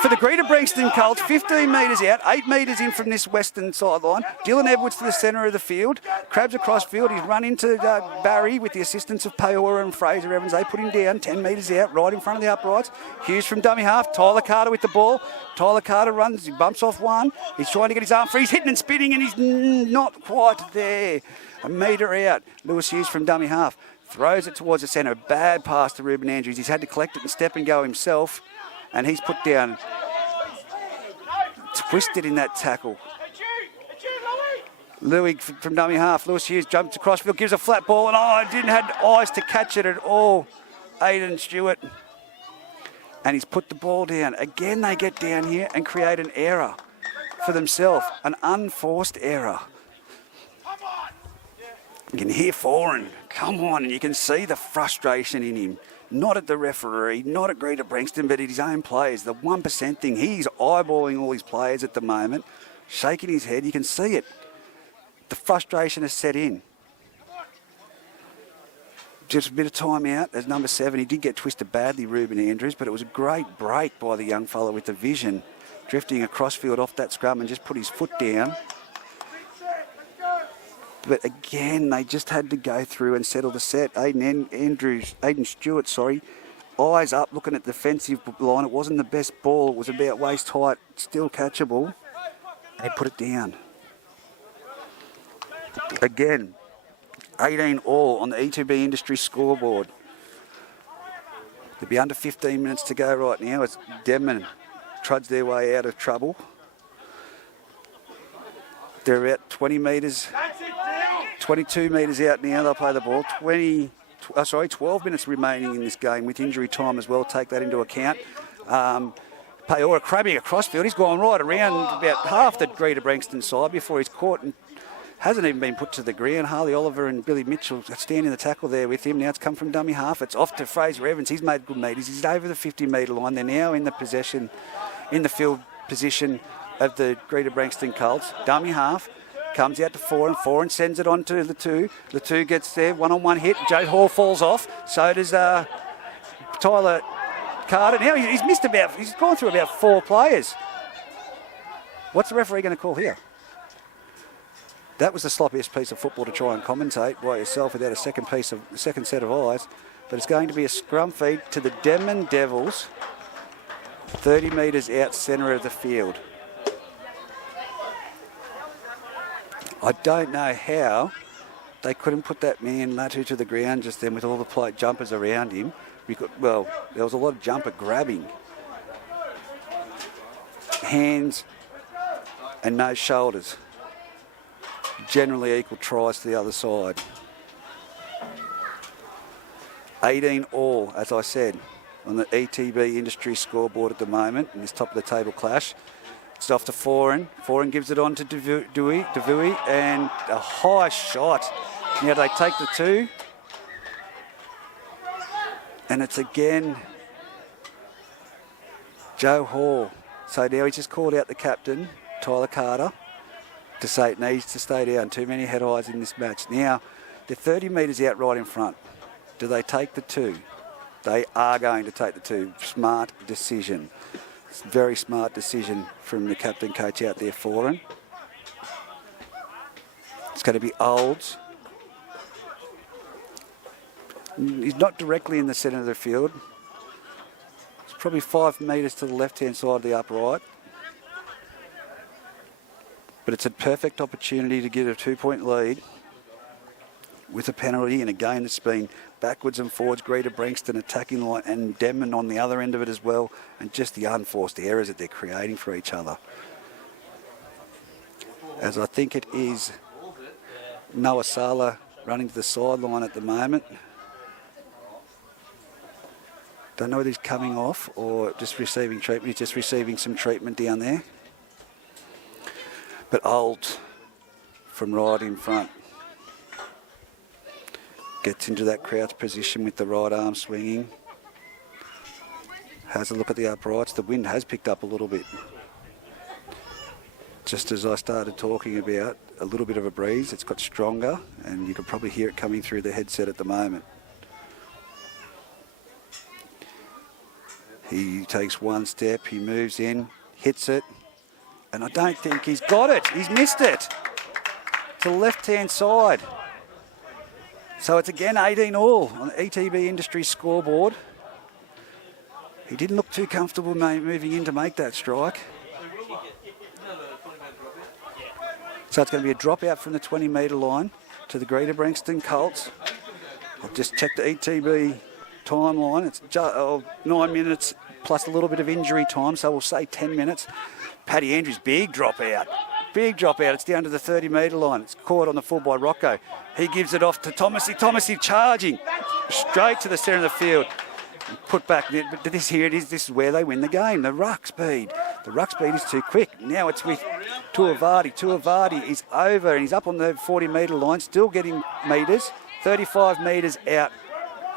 for the Greta Branxton Colts. 15 metres out, 8 metres in from this western sideline. Dylan Edwards to the centre of the field. Crabs across field. He's run into Barry with the assistance of Peora and Fraser Evans. They put him down 10 metres out, right in front of the uprights. Hughes from dummy half. Tyler Carter with the ball. Tyler Carter runs. He bumps off one. He's trying to get his arm free. He's hitting and spinning, and he's not quite there. A metre out. Lewis Hughes from dummy half. Throws it towards the centre. Bad pass to Ruben Andrews. He's had to collect it and step and go himself. And he's put down twisted in that tackle. Louis from dummy half. Lewis Hughes jumps across field, gives a flat ball, and didn't have eyes to catch it at all. Aidan Stewart. And he's put the ball down. Again, they get down here and create an error for themselves, an unforced error. You can hear Foran, come on, and you can see the frustration in him. Not at the referee, not at Greta Branxton, but at his own players. The 1% thing, he's eyeballing all his players at the moment, shaking his head. You can see it. The frustration has set in. Just a bit of time out as number 7. He did get twisted badly, Ruben Andrews, but it was a great break by the young fella with the vision, drifting across field off that scrum and just put his foot down. But again, they just had to go through and settle the set. Aidan Stewart, eyes up, looking at the defensive line. It wasn't the best ball. It was about waist height, still catchable. They put it down. Again, 18 all on the E2B Industry scoreboard. There'll be under 15 minutes to go right now as Denman trudge their way out of trouble. They're about 20 metres, 22 metres out now. They'll play the ball. 12 minutes remaining in this game with injury time as well. Take that into account. Paora crabbing across field. He's gone right around about half the Greta Branxton side before he's caught and hasn't even been put to the ground. Harley Oliver and Billy Mitchell standing the tackle there with him. Now it's come from dummy half. It's off to Fraser Evans. He's made good metres. He's over the 50-metre line. They're now in the field position of the Greta Branxton Colts. Dummy half comes out to Foran sends it on to Latu. Latu gets there, one-on-one hit. Joe Hall falls off. So does Tyler Carter. Now he's gone through about 4 players. What's the referee going to call here? That was the sloppiest piece of football to try and commentate by yourself without a second set of eyes. But it's going to be a scrum feed to the Denman Devils, 30 metres out centre of the field. I don't know how they couldn't put that man Latu to the ground just then with all the plate jumpers around him. There was a lot of jumper grabbing. Hands and no shoulders. Generally equal tries to the other side. 18 all, as I said, on the ETB Industry scoreboard at the moment in this top of the table clash. It's off to Foran. Foran gives it on to Devui, and a high shot. Now they take the 2. And it's again Joe Hall. So now he's just called out the captain, Tyler Carter, to say it needs to stay down. Too many head highs in this match. Now, they're 30 metres out right in front. Do they take the 2? They are going to take the 2. Smart decision. It's a very smart decision from the captain coach out there for him. It's going to be Olds. He's not directly in the centre of the field. It's probably 5 metres to the left-hand side of the upright. But it's a perfect opportunity to get a 2-point lead with a penalty in a game that's been backwards and forwards. Greta Branxton attacking line and Denman on the other end of it as well, and just the unforced errors that they're creating for each other. As I think it is Noah Sala running to the sideline at the moment. Don't know whether he's coming off or just receiving treatment. He's just receiving some treatment down there. But Old from right in front gets into that crouch position with the right arm swinging. Has a look at the uprights. The wind has picked up a little bit. Just as I started talking about, a little bit of a breeze. It's got stronger, and you can probably hear it coming through the headset at the moment. He takes one step, he moves in, hits it, and I don't think he's got it. He's missed it to the left-hand side. So it's again 18 all on the ETB Industry scoreboard. He didn't look too comfortable moving in to make that strike. So it's going to be a dropout from the 20-metre line to the Greta Branxton Colts. I've just checked the ETB timeline. It's 9 minutes plus a little bit of injury time, so we'll say 10 minutes. Paddy Andrews, big drop out. Big drop out. It's down to the 30-metre line. It's caught on the full by Rocco. He gives it off to Thomasy. Thomasy charging straight to the centre of the field. Put back. But this here it is. This is where they win the game. The ruck speed. The ruck speed is too quick. Now it's with Tuivasa. Tuivasa is over and he's up on the 40-metre line, still getting metres. 35 metres out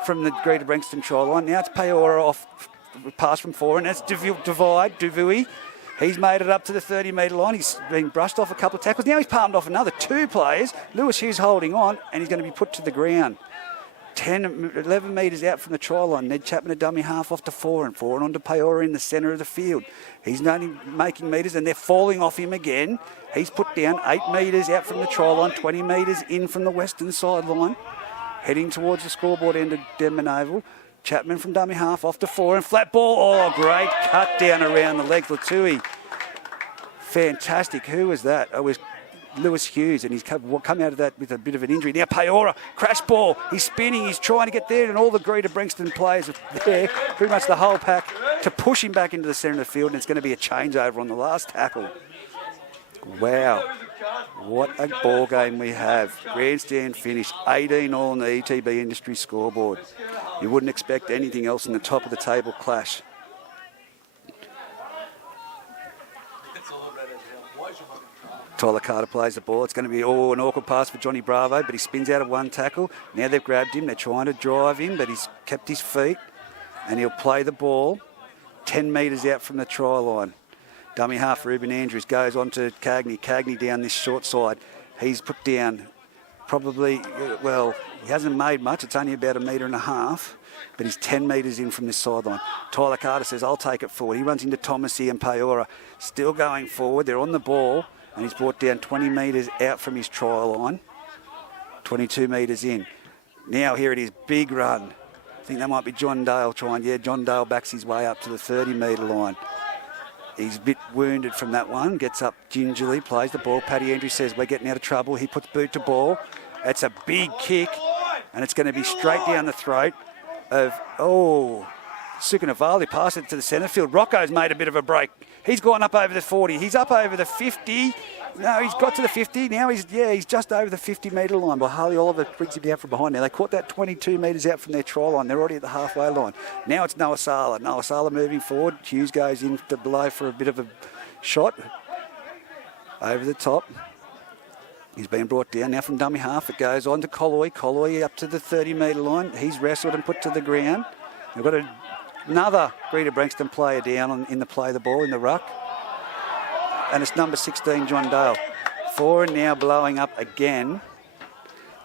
from the Greta Branxton try line. Now it's Peora off, pass from 4, and that's Duvui. He's made it up to the 30-metre line. He's been brushed off a couple of tackles. Now he's palmed off another 2 players. Lewis Hughes holding on, and he's going to be put to the ground. 11 metres out from the try line. Ned Chapman, a dummy half off to 4 and on to Peora in the centre of the field. He's only making metres and they're falling off him again. He's put down 8 metres out from the try line, 20 metres in from the western sideline. Heading towards the scoreboard end of Denman Oval. Chapman from dummy half off to 4 and flat ball. Oh, great cut down around the legs. Latui. Fantastic. Who was that? It was Lewis Hughes, and he's come out of that with a bit of an injury. Now Peora, crash ball. He's spinning, he's trying to get there, and all the Greta Branxton players are there, pretty much the whole pack, to push him back into the centre of the field, and it's going to be a changeover on the last tackle. Wow. What a ball game we have. Grandstand finish, 18 all on the ETB industry scoreboard. You wouldn't expect anything else in the top of the table clash. Tyler Carter plays the ball. It's going to be an awkward pass for Johnny Bravo, but he spins out of one tackle. Now they've grabbed him. They're trying to drive him, but he's kept his feet, and he'll play the ball 10 metres out from the try line. Dummy half Ruben Andrews goes on to Cagney. Cagney down this short side. He's put down probably, well, he hasn't made much. It's only about 1.5 metres, but he's 10 metres in from this sideline. Tyler Carter says, I'll take it forward. He runs into Thomasy and Peora. Still going forward. They're on the ball. And he's brought down 20 metres out from his try line, 22 metres in. Now here it is, big run. I think that might be John Dale trying. Yeah, John Dale backs his way up to the 30-metre line. He's a bit wounded from that one, gets up gingerly, plays the ball. Paddy Andrews says, we're getting out of trouble. He puts boot to ball. It's a big kick, and it's going to be straight down the throat of, Sukanavali passed it to the centre field. Rocco's made a bit of a break. He's gone up over the 40. He's up over the 50. No, he's got to the 50. Now he's just over the 50-metre line. But Harley Oliver brings him down from behind. Now they caught that 22 metres out from their try line. They're already at the halfway line. Now it's Noah Sala. Noah Sala moving forward. Hughes goes in to below for a bit of a shot. Over the top. He's been brought down. Now from dummy half it goes on to Colloy. Colloy up to the 30-metre line. He's wrestled and put to the ground. They've got another Greta Branxton player down in the play the ball in the ruck. And it's number 16, John Dale. 4 and now blowing up again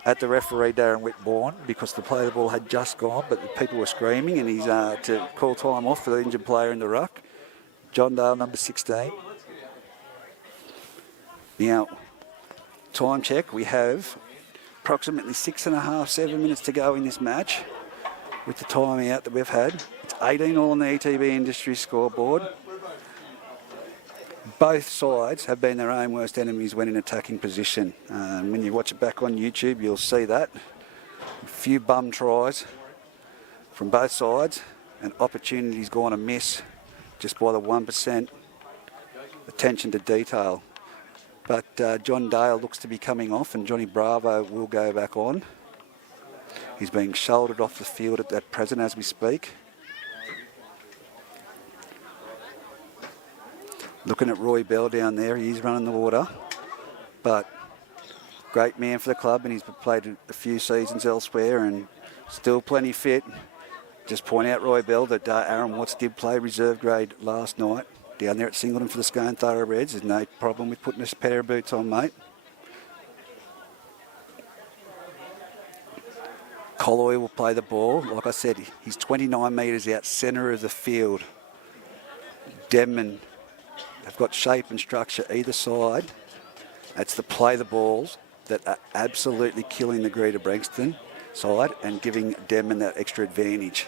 at the referee, Darren Whitbourne, because the play the ball had just gone, but the people were screaming, and he's to call time off for the injured player in the ruck. John Dale, number 16. Now, time check. We have approximately 6.5, 7 minutes to go in this match with the time out that we've had. It's 18 all on the ETB industry scoreboard. Both sides have been their own worst enemies when in attacking position. When you watch it back on YouTube, you'll see that. A few bum tries from both sides and opportunities gone amiss just by the 1% attention to detail. But John Dale looks to be coming off, and Johnny Bravo will go back on. He's being shouldered off the field at present as we speak. Looking at Roy Bell down there, he's running the water, but great man for the club, and he's played a few seasons elsewhere and still plenty fit. Just point out, Roy Bell, that Aaron Watts did play reserve grade last night down there at Singleton for the Scone Thoroughbreds. There's no problem with putting a pair of boots on, mate. Colloy will play the ball. Like I said, he's 29 metres out, centre of the field. Denman have got shape and structure either side. That's the play the balls that are absolutely killing the Greta Branxton side and giving Denman that extra advantage.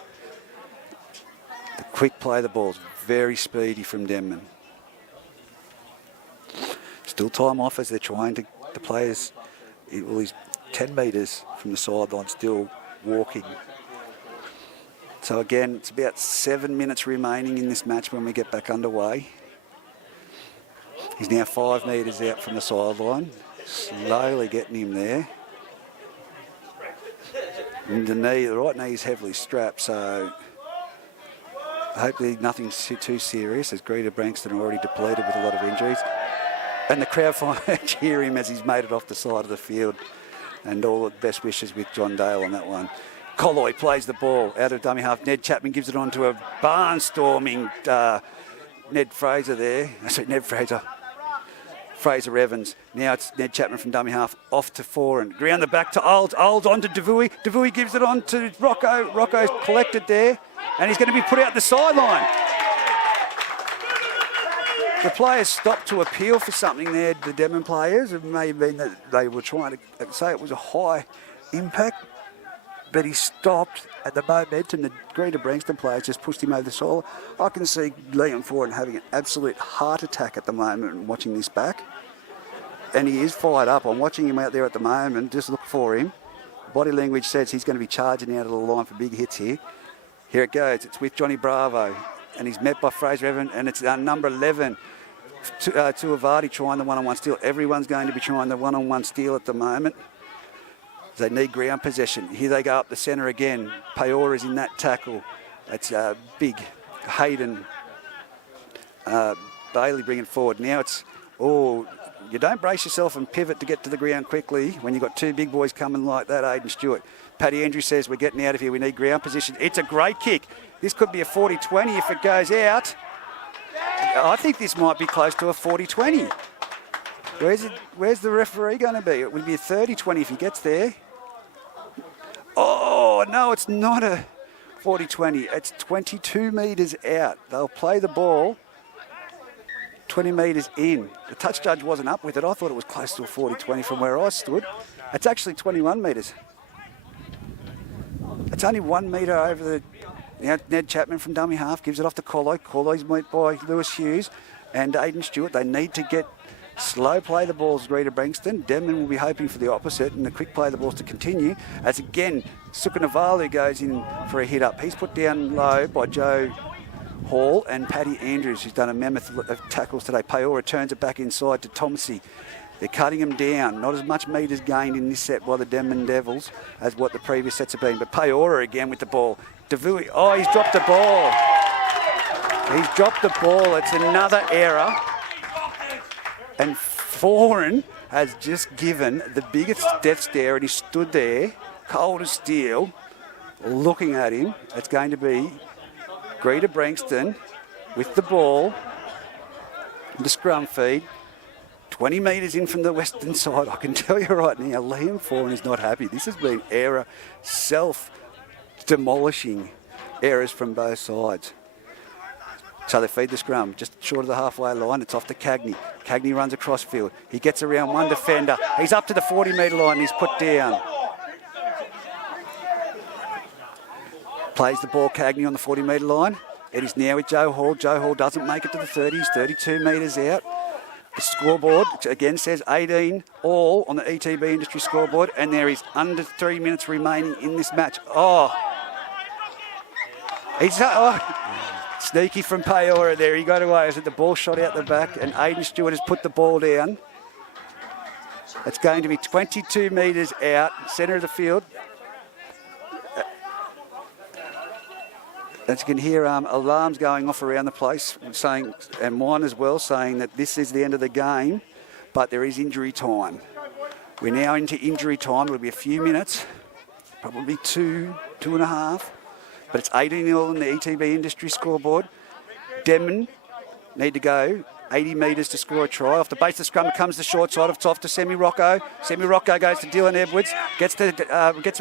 The quick play the balls, very speedy from Denman. Still time off as they're trying to, the players, well, he's 10 metres from the sideline, still walking. So again, it's about 7 minutes remaining in this match when we get back underway. He's now 5 metres out from the sideline. Slowly getting him there. And the right knee is heavily strapped, so hopefully nothing too serious, as Greta Branxton already depleted with a lot of injuries. And the crowd finally cheer him as he's made it off the side of the field. And all the best wishes with John Dale on that one. Colloy plays the ball out of dummy half. Ned Chapman gives it on to a barnstorming Ned Fraser there. Sorry, Ned Fraser. Fraser Evans. Now it's Ned Chapman from dummy half off to Foran. Ground the back to Olds. Olds on to Devui. Devui gives it on to Rocco. Rocco's collected there. And he's going to be put out the sideline. The players stopped to appeal for something there, the Denman players. It may have been that they were trying to say it was a high impact, but he stopped at the momentum. The Greta Branxton players just pushed him over the soil. I can see Liam Foran having an absolute heart attack at the moment watching this back. And he is fired up. I'm watching him out there at the moment. Just look for him. Body language says he's going to be charging out of the line for big hits here. Here it goes. It's with Johnny Bravo. And he's met by Fraser Evans. And it's number 11. Tuivasa trying the one-on-one steal. Everyone's going to be trying the one-on-one steal at the moment. They need ground possession. Here they go up the centre again. Payora's in that tackle. It's big. Hayden. Bailey bringing forward. Now it's, you don't brace yourself and pivot to get to the ground quickly when you've got two big boys coming like that, Aiden Stewart. Paddy Andrews says, we're getting out of here. We need ground position. It's a great kick. This could be a 40-20 if it goes out. I think this might be close to a 40-20. Where's the referee going to be? It would be a 30-20 if he gets there. Oh, no, it's not a 40-20. It's 22 metres out. They'll play the ball 20 metres in. The touch judge wasn't up with it. I thought it was close to a 40-20 from where I stood. It's actually 21 metres. It's only 1 metre over the... Now Ned Chapman from dummy half gives it off to Colloy. Colloy's met by Lewis Hughes and Aiden Stewart. They need to get slow play the balls, Greta Branxton. Denman will be hoping for the opposite and the quick play the balls to continue. As again, Sukanavalu goes in for a hit up. He's put down low by Joe Hall and Paddy Andrews, who's done a mammoth of tackles today. Paora turns it back inside to Thomasy. They're cutting him down. Not as much metres gained in this set by the Denman Devils as what the previous sets have been. But Paora again with the ball. Devui, he's dropped the ball. He's dropped the ball. It's another error. And Foran has just given the biggest death stare, and he stood there, cold as steel, looking at him. It's going to be Greta Branxton with the ball, the scrum feed, 20 metres in from the western side. I can tell you right now, Liam Foran is not happy. This has been error, self-demolishing errors from both sides. So they feed the scrum just short of the halfway line. It's off to Cagney. Cagney runs across field. He gets around one defender. He's up to the 40-metre line. He's put down. Plays the ball, Cagney on the 40-metre line. It is now with Joe Hall. Joe Hall doesn't make it to the 30. He's 32 metres out. The scoreboard, again, says 18 all on the ETB industry scoreboard, and there is under 3 minutes remaining in this match. Sneaky from Paora there. He got away as the ball shot out the back, and Aiden Stewart has put the ball down. It's going to be 22 metres out, centre of the field. As you can hear, alarms going off around the place, saying, and mine as well, saying that this is the end of the game, but there is injury time. We're now into injury time. It'll be a few minutes, probably two and a half. But it's 18-0 on the ETB industry scoreboard. Denman need to go 80 metres to score a try. Off the base of the scrum comes the short side. It's off to Semi Rocco. Semi Rocco goes to Dylan Edwards. Gets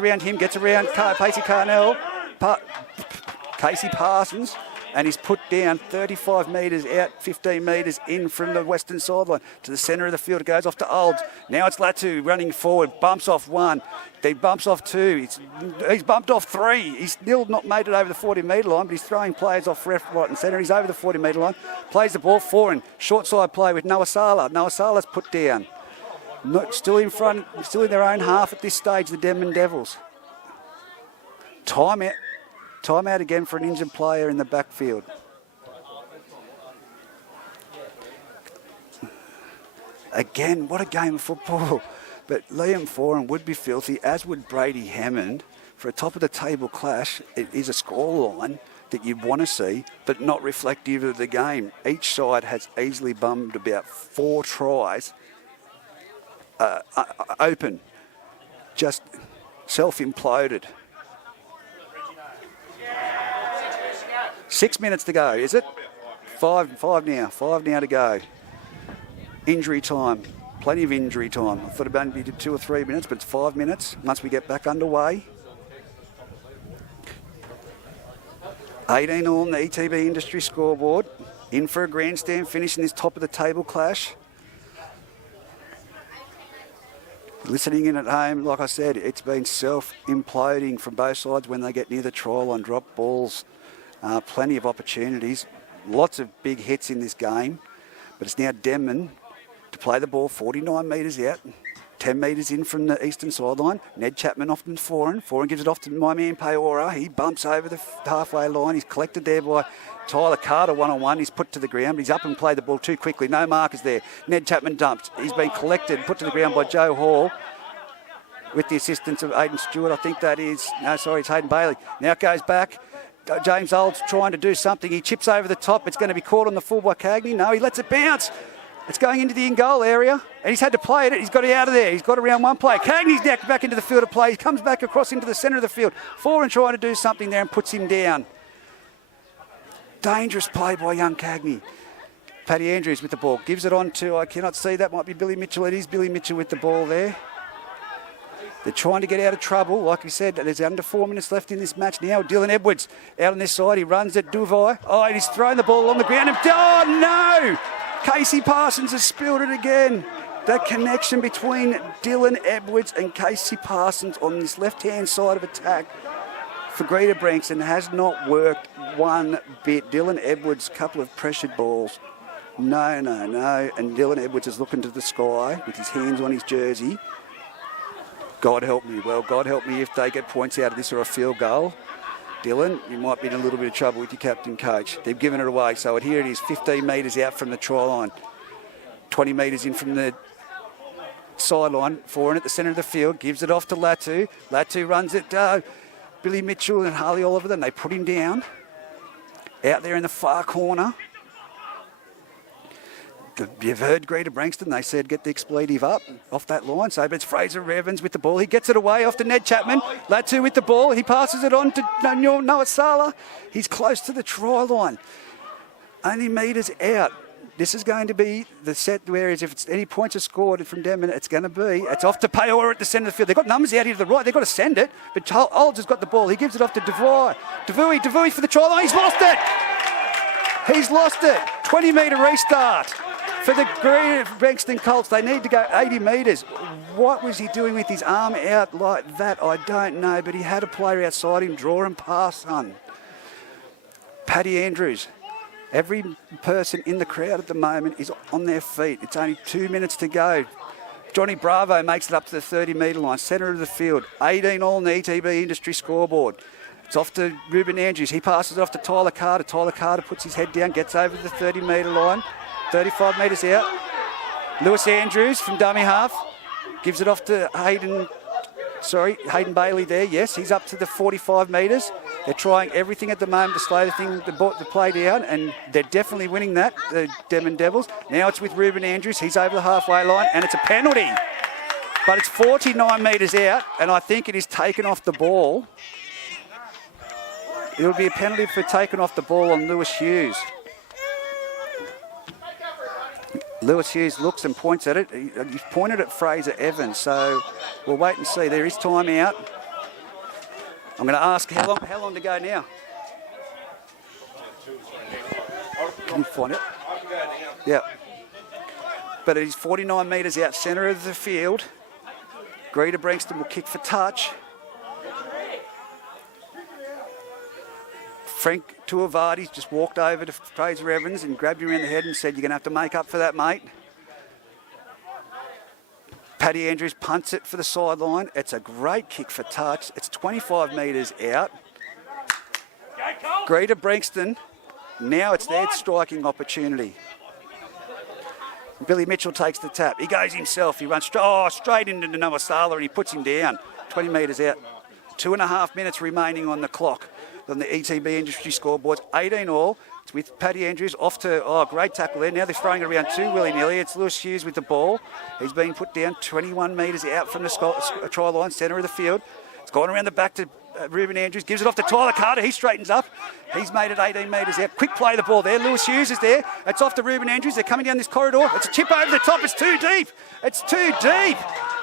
around him. Gets around Pacey Carnell. Casey Parsons. And he's put down 35 metres out, 15 metres in from the western sideline to the centre of the field. It goes off to Olds. Now it's Latu running forward, bumps off one, then bumps off two. He's bumped off three. He's still not made it over the 40-metre line, but he's throwing players off left, right and centre. He's over the 40-metre line, plays the ball forward, short side play with Noah Sala. Noah Sala's put down. Still in front, still in their own half at this stage, the Denman Devils. Time out again for an injured player in the backfield. Again, what a game of football. But Liam Foran would be filthy, as would Brady Hammond. For a top-of-the-table clash, it is a scoreline that you'd want to see, but not reflective of the game. Each side has easily bummed about 4 tries open, just self-imploded. 6 minutes to go, is it? Five now to go. Injury time, plenty of injury time. I thought about it would be 2 or 3 minutes, but it's 5 minutes once we get back underway. 18 all on the ETB industry scoreboard. In for a grandstand finish in this top-of-the-table clash. Listening in at home, like I said, it's been self-imploding from both sides when they get near the try line. Drop balls, plenty of opportunities. Lots of big hits in this game. But it's now Denman to play the ball 49 metres out. 10 metres in from the eastern sideline. Ned Chapman off to Foran. Foran gives it off to my man Peora. He bumps over the halfway line. He's collected there by Tyler Carter one-on-one. He's put to the ground. He's up and played the ball too quickly. No markers there. Ned Chapman dumps. He's been collected and put to the ground by Joe Hall with the assistance of Aidan Stewart. I think that is... No, sorry, it's Hayden Bailey. Now it goes back. James Old's trying to do something. He chips over the top. It's going to be caught on the full by Cagney. No, he lets it bounce. It's going into the in-goal area, and he's had to play it. He's got it out of there. He's got around one play. Cagney's now back into the field of play. He comes back across into the centre of the field. Foran trying to do something there and puts him down. Dangerous play by young Cagney. Paddy Andrews with the ball. Gives it on to, I cannot see, that might be Billy Mitchell. It is Billy Mitchell with the ball there. They're trying to get out of trouble. Like we said, there's under 4 minutes left in this match now. Dylan Edwards out on this side. He runs at Duvai. Oh, and he's thrown the ball along the ground. And, oh, no! Casey Parsons has spilled it again. That connection between Dylan Edwards and Casey Parsons on this left-hand side of attack for Greta Branxton has not worked one bit. Dylan Edwards, a couple of pressured balls. No. And Dylan Edwards is looking to the sky with his hands on his jersey. God help me. Well, God help me if they get points out of this or a field goal. Dylan, you might be in a little bit of trouble with your captain coach. They've given it away. So here it is, 15 metres out from the try line. 20 metres in from the sideline. Foran at the centre of the field. Gives it off to Latu. Latu runs it. Billy Mitchell and Harley Oliver. Then they put him down. Out there in the far corner. You've heard Greta Branxton. They said get the expletive up off that line. So but it's Fraser Evans with the ball. He gets it away off to Ned Chapman. Latu with the ball. He passes it on to Noah Sala. He's close to the try line. Only metres out. This is going to be the set, whereas if it's any points are scored from Denman, it's going to be. It's off to Peora at the centre of the field. They've got numbers out here to the right. They've got to send it. But Olds has got the ball. He gives it off to Devui for the try line. He's lost it. He's lost it. 20-metre restart. For the Greta Branxton Colts, they need to go 80 metres. What was he doing with his arm out like that? I don't know, but he had a player outside him, draw and pass, son. Paddy Andrews. Every person in the crowd at the moment is on their feet. It's only 2 minutes to go. Johnny Bravo makes it up to the 30-metre line, centre of the field. 18 all on the ETB industry scoreboard. It's off to Ruben Andrews. He passes it off to Tyler Carter. Tyler Carter puts his head down, gets over the 30-metre line. 35 metres out. Lewis Andrews from dummy half. Gives it off to Hayden Bailey there. Yes, he's up to the 45 metres. They're trying everything at the moment to slow the play down, and they're definitely winning that, the Denman Devils. Now it's with Ruben Andrews. He's over the halfway line, and it's a penalty. But it's 49 metres out, and I think it is taken off the ball. It'll be a penalty for taking off the ball on Lewis Hughes. Lewis Hughes looks and points at it. He's pointed at Fraser Evans, so we'll wait and see. There is time out. I'm going to ask how long to go now? Can you find it? Yeah. But it is 49 metres out, centre of the field. Greta Branxton will kick for touch. Frank Tuivati's just walked over to Fraser Evans and grabbed him around the head and said, you're going to have to make up for that, mate. Paddy Andrews punts it for the sideline. It's a great kick for touch. It's 25 metres out. Greta Branxton, now it's their striking opportunity. Billy Mitchell takes the tap. He goes himself. He runs straight into Noah Sala and he puts him down. 20 metres out. 2.5 minutes remaining on the clock. On the ETB industry scoreboards, 18 all. It's with Paddy Andrews off to, great tackle there. Now they're throwing it around too willy-nilly. It's Lewis Hughes with the ball. He's been put down 21 metres out from the try line, centre of the field. It's gone around the back to Ruben Andrews, gives it off to Tyler Carter. He straightens up. He's made it 18 metres out. Quick play the ball there. Lewis Hughes is there. It's off to Ruben Andrews. They're coming down this corridor. It's a chip over the top. It's too deep. It's too deep.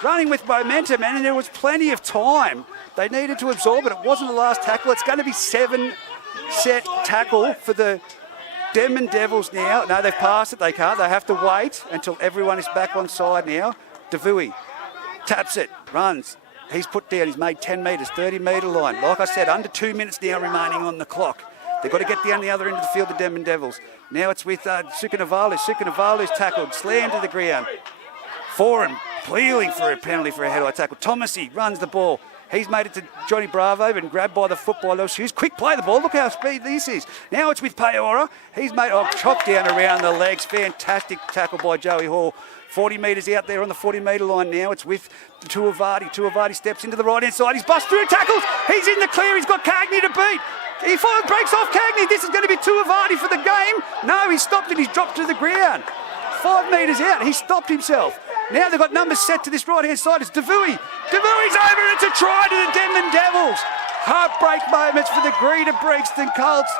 Running with momentum, and there was plenty of time. They needed to absorb it. It wasn't the last tackle. It's going to be 7-set tackle for the Denman Devils now. No, they've passed it. They can't. They have to wait until everyone is back on side now. Devui taps it, runs. He's put down. He's made 10 metres, 30-metre line. Like I said, under 2 minutes now remaining on the clock. They've got to get down the other end of the field, the Denman Devils. Now it's with Sukanavalu. Sukanavalu's tackled, slammed to the ground. Foran pleading for a penalty for a head-high tackle. Thomasy runs the ball. He's made it to Johnny Bravo, been grabbed by the foot by Lewis Hughes. Quick play the ball. Look how speed this is. Now it's with Peora. He's made chopped down around the legs. Fantastic tackle by Joey Hall. 40 metres out there on the 40-metre line now. It's with Tuivasa. Tuivasa steps into the right-hand side. He's bust through tackles. He's in the clear. He's got Cagney to beat. He breaks off Cagney. This is going to be Tuivasa for the game. No, he stopped it. He's dropped to the ground. 5 metres out. He stopped himself. Now they've got numbers set to this right-hand side. It's Devui. Devui's over. It's a try to the Denman Devils. Heartbreak moments for the Greta Branxton Colts.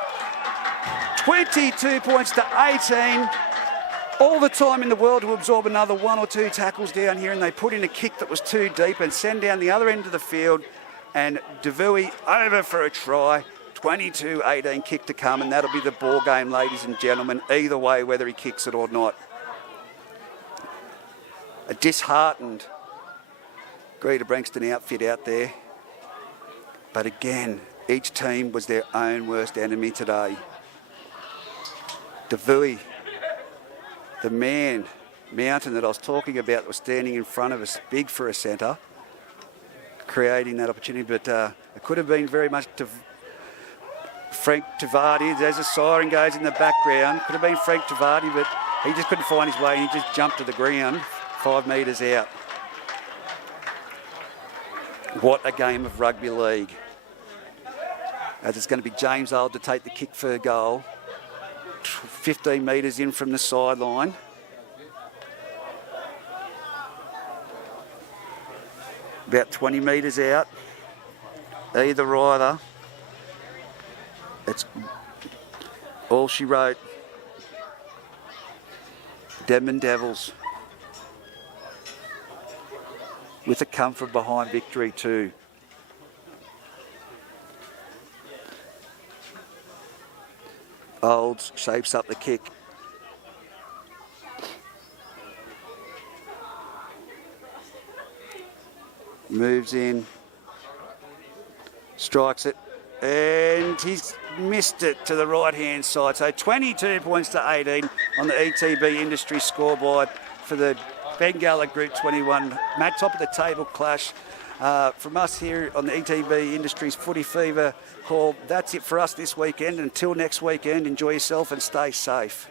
22 points to 18. All the time in the world to absorb another 1 or 2 tackles down here, and they put in a kick that was too deep and send down the other end of the field. And Devui over for a try. 22-18 kick to come, and that'll be the ball game, ladies and gentlemen, either way, whether he kicks it or not. A disheartened Greta Branxton outfit out there. But again, each team was their own worst enemy today. Devui, the mountain that I was talking about that was standing in front of us, big for a centre, creating that opportunity, but it could have been very much to Frank Tavardi. There's a siren goes in the background. Could have been Frank Tavardi, but he just couldn't find his way and he just jumped to the ground 5 metres out. What a game of rugby league. As it's going to be James Old to take the kick for a goal. 15 metres in from the sideline. About 20 metres out. Either. It's all she wrote. Denman Devils with a come from behind victory too. Olds shapes up the kick. Moves in. Strikes it. And he's missed it to the right-hand side. So 22 points to 18 on the ETB industry scoreboard for the Bengalla Group 21 match, top of the table clash. From us here on the ETB Industries Footy Fever call, that's it for us this weekend. Until next weekend, enjoy yourself and stay safe.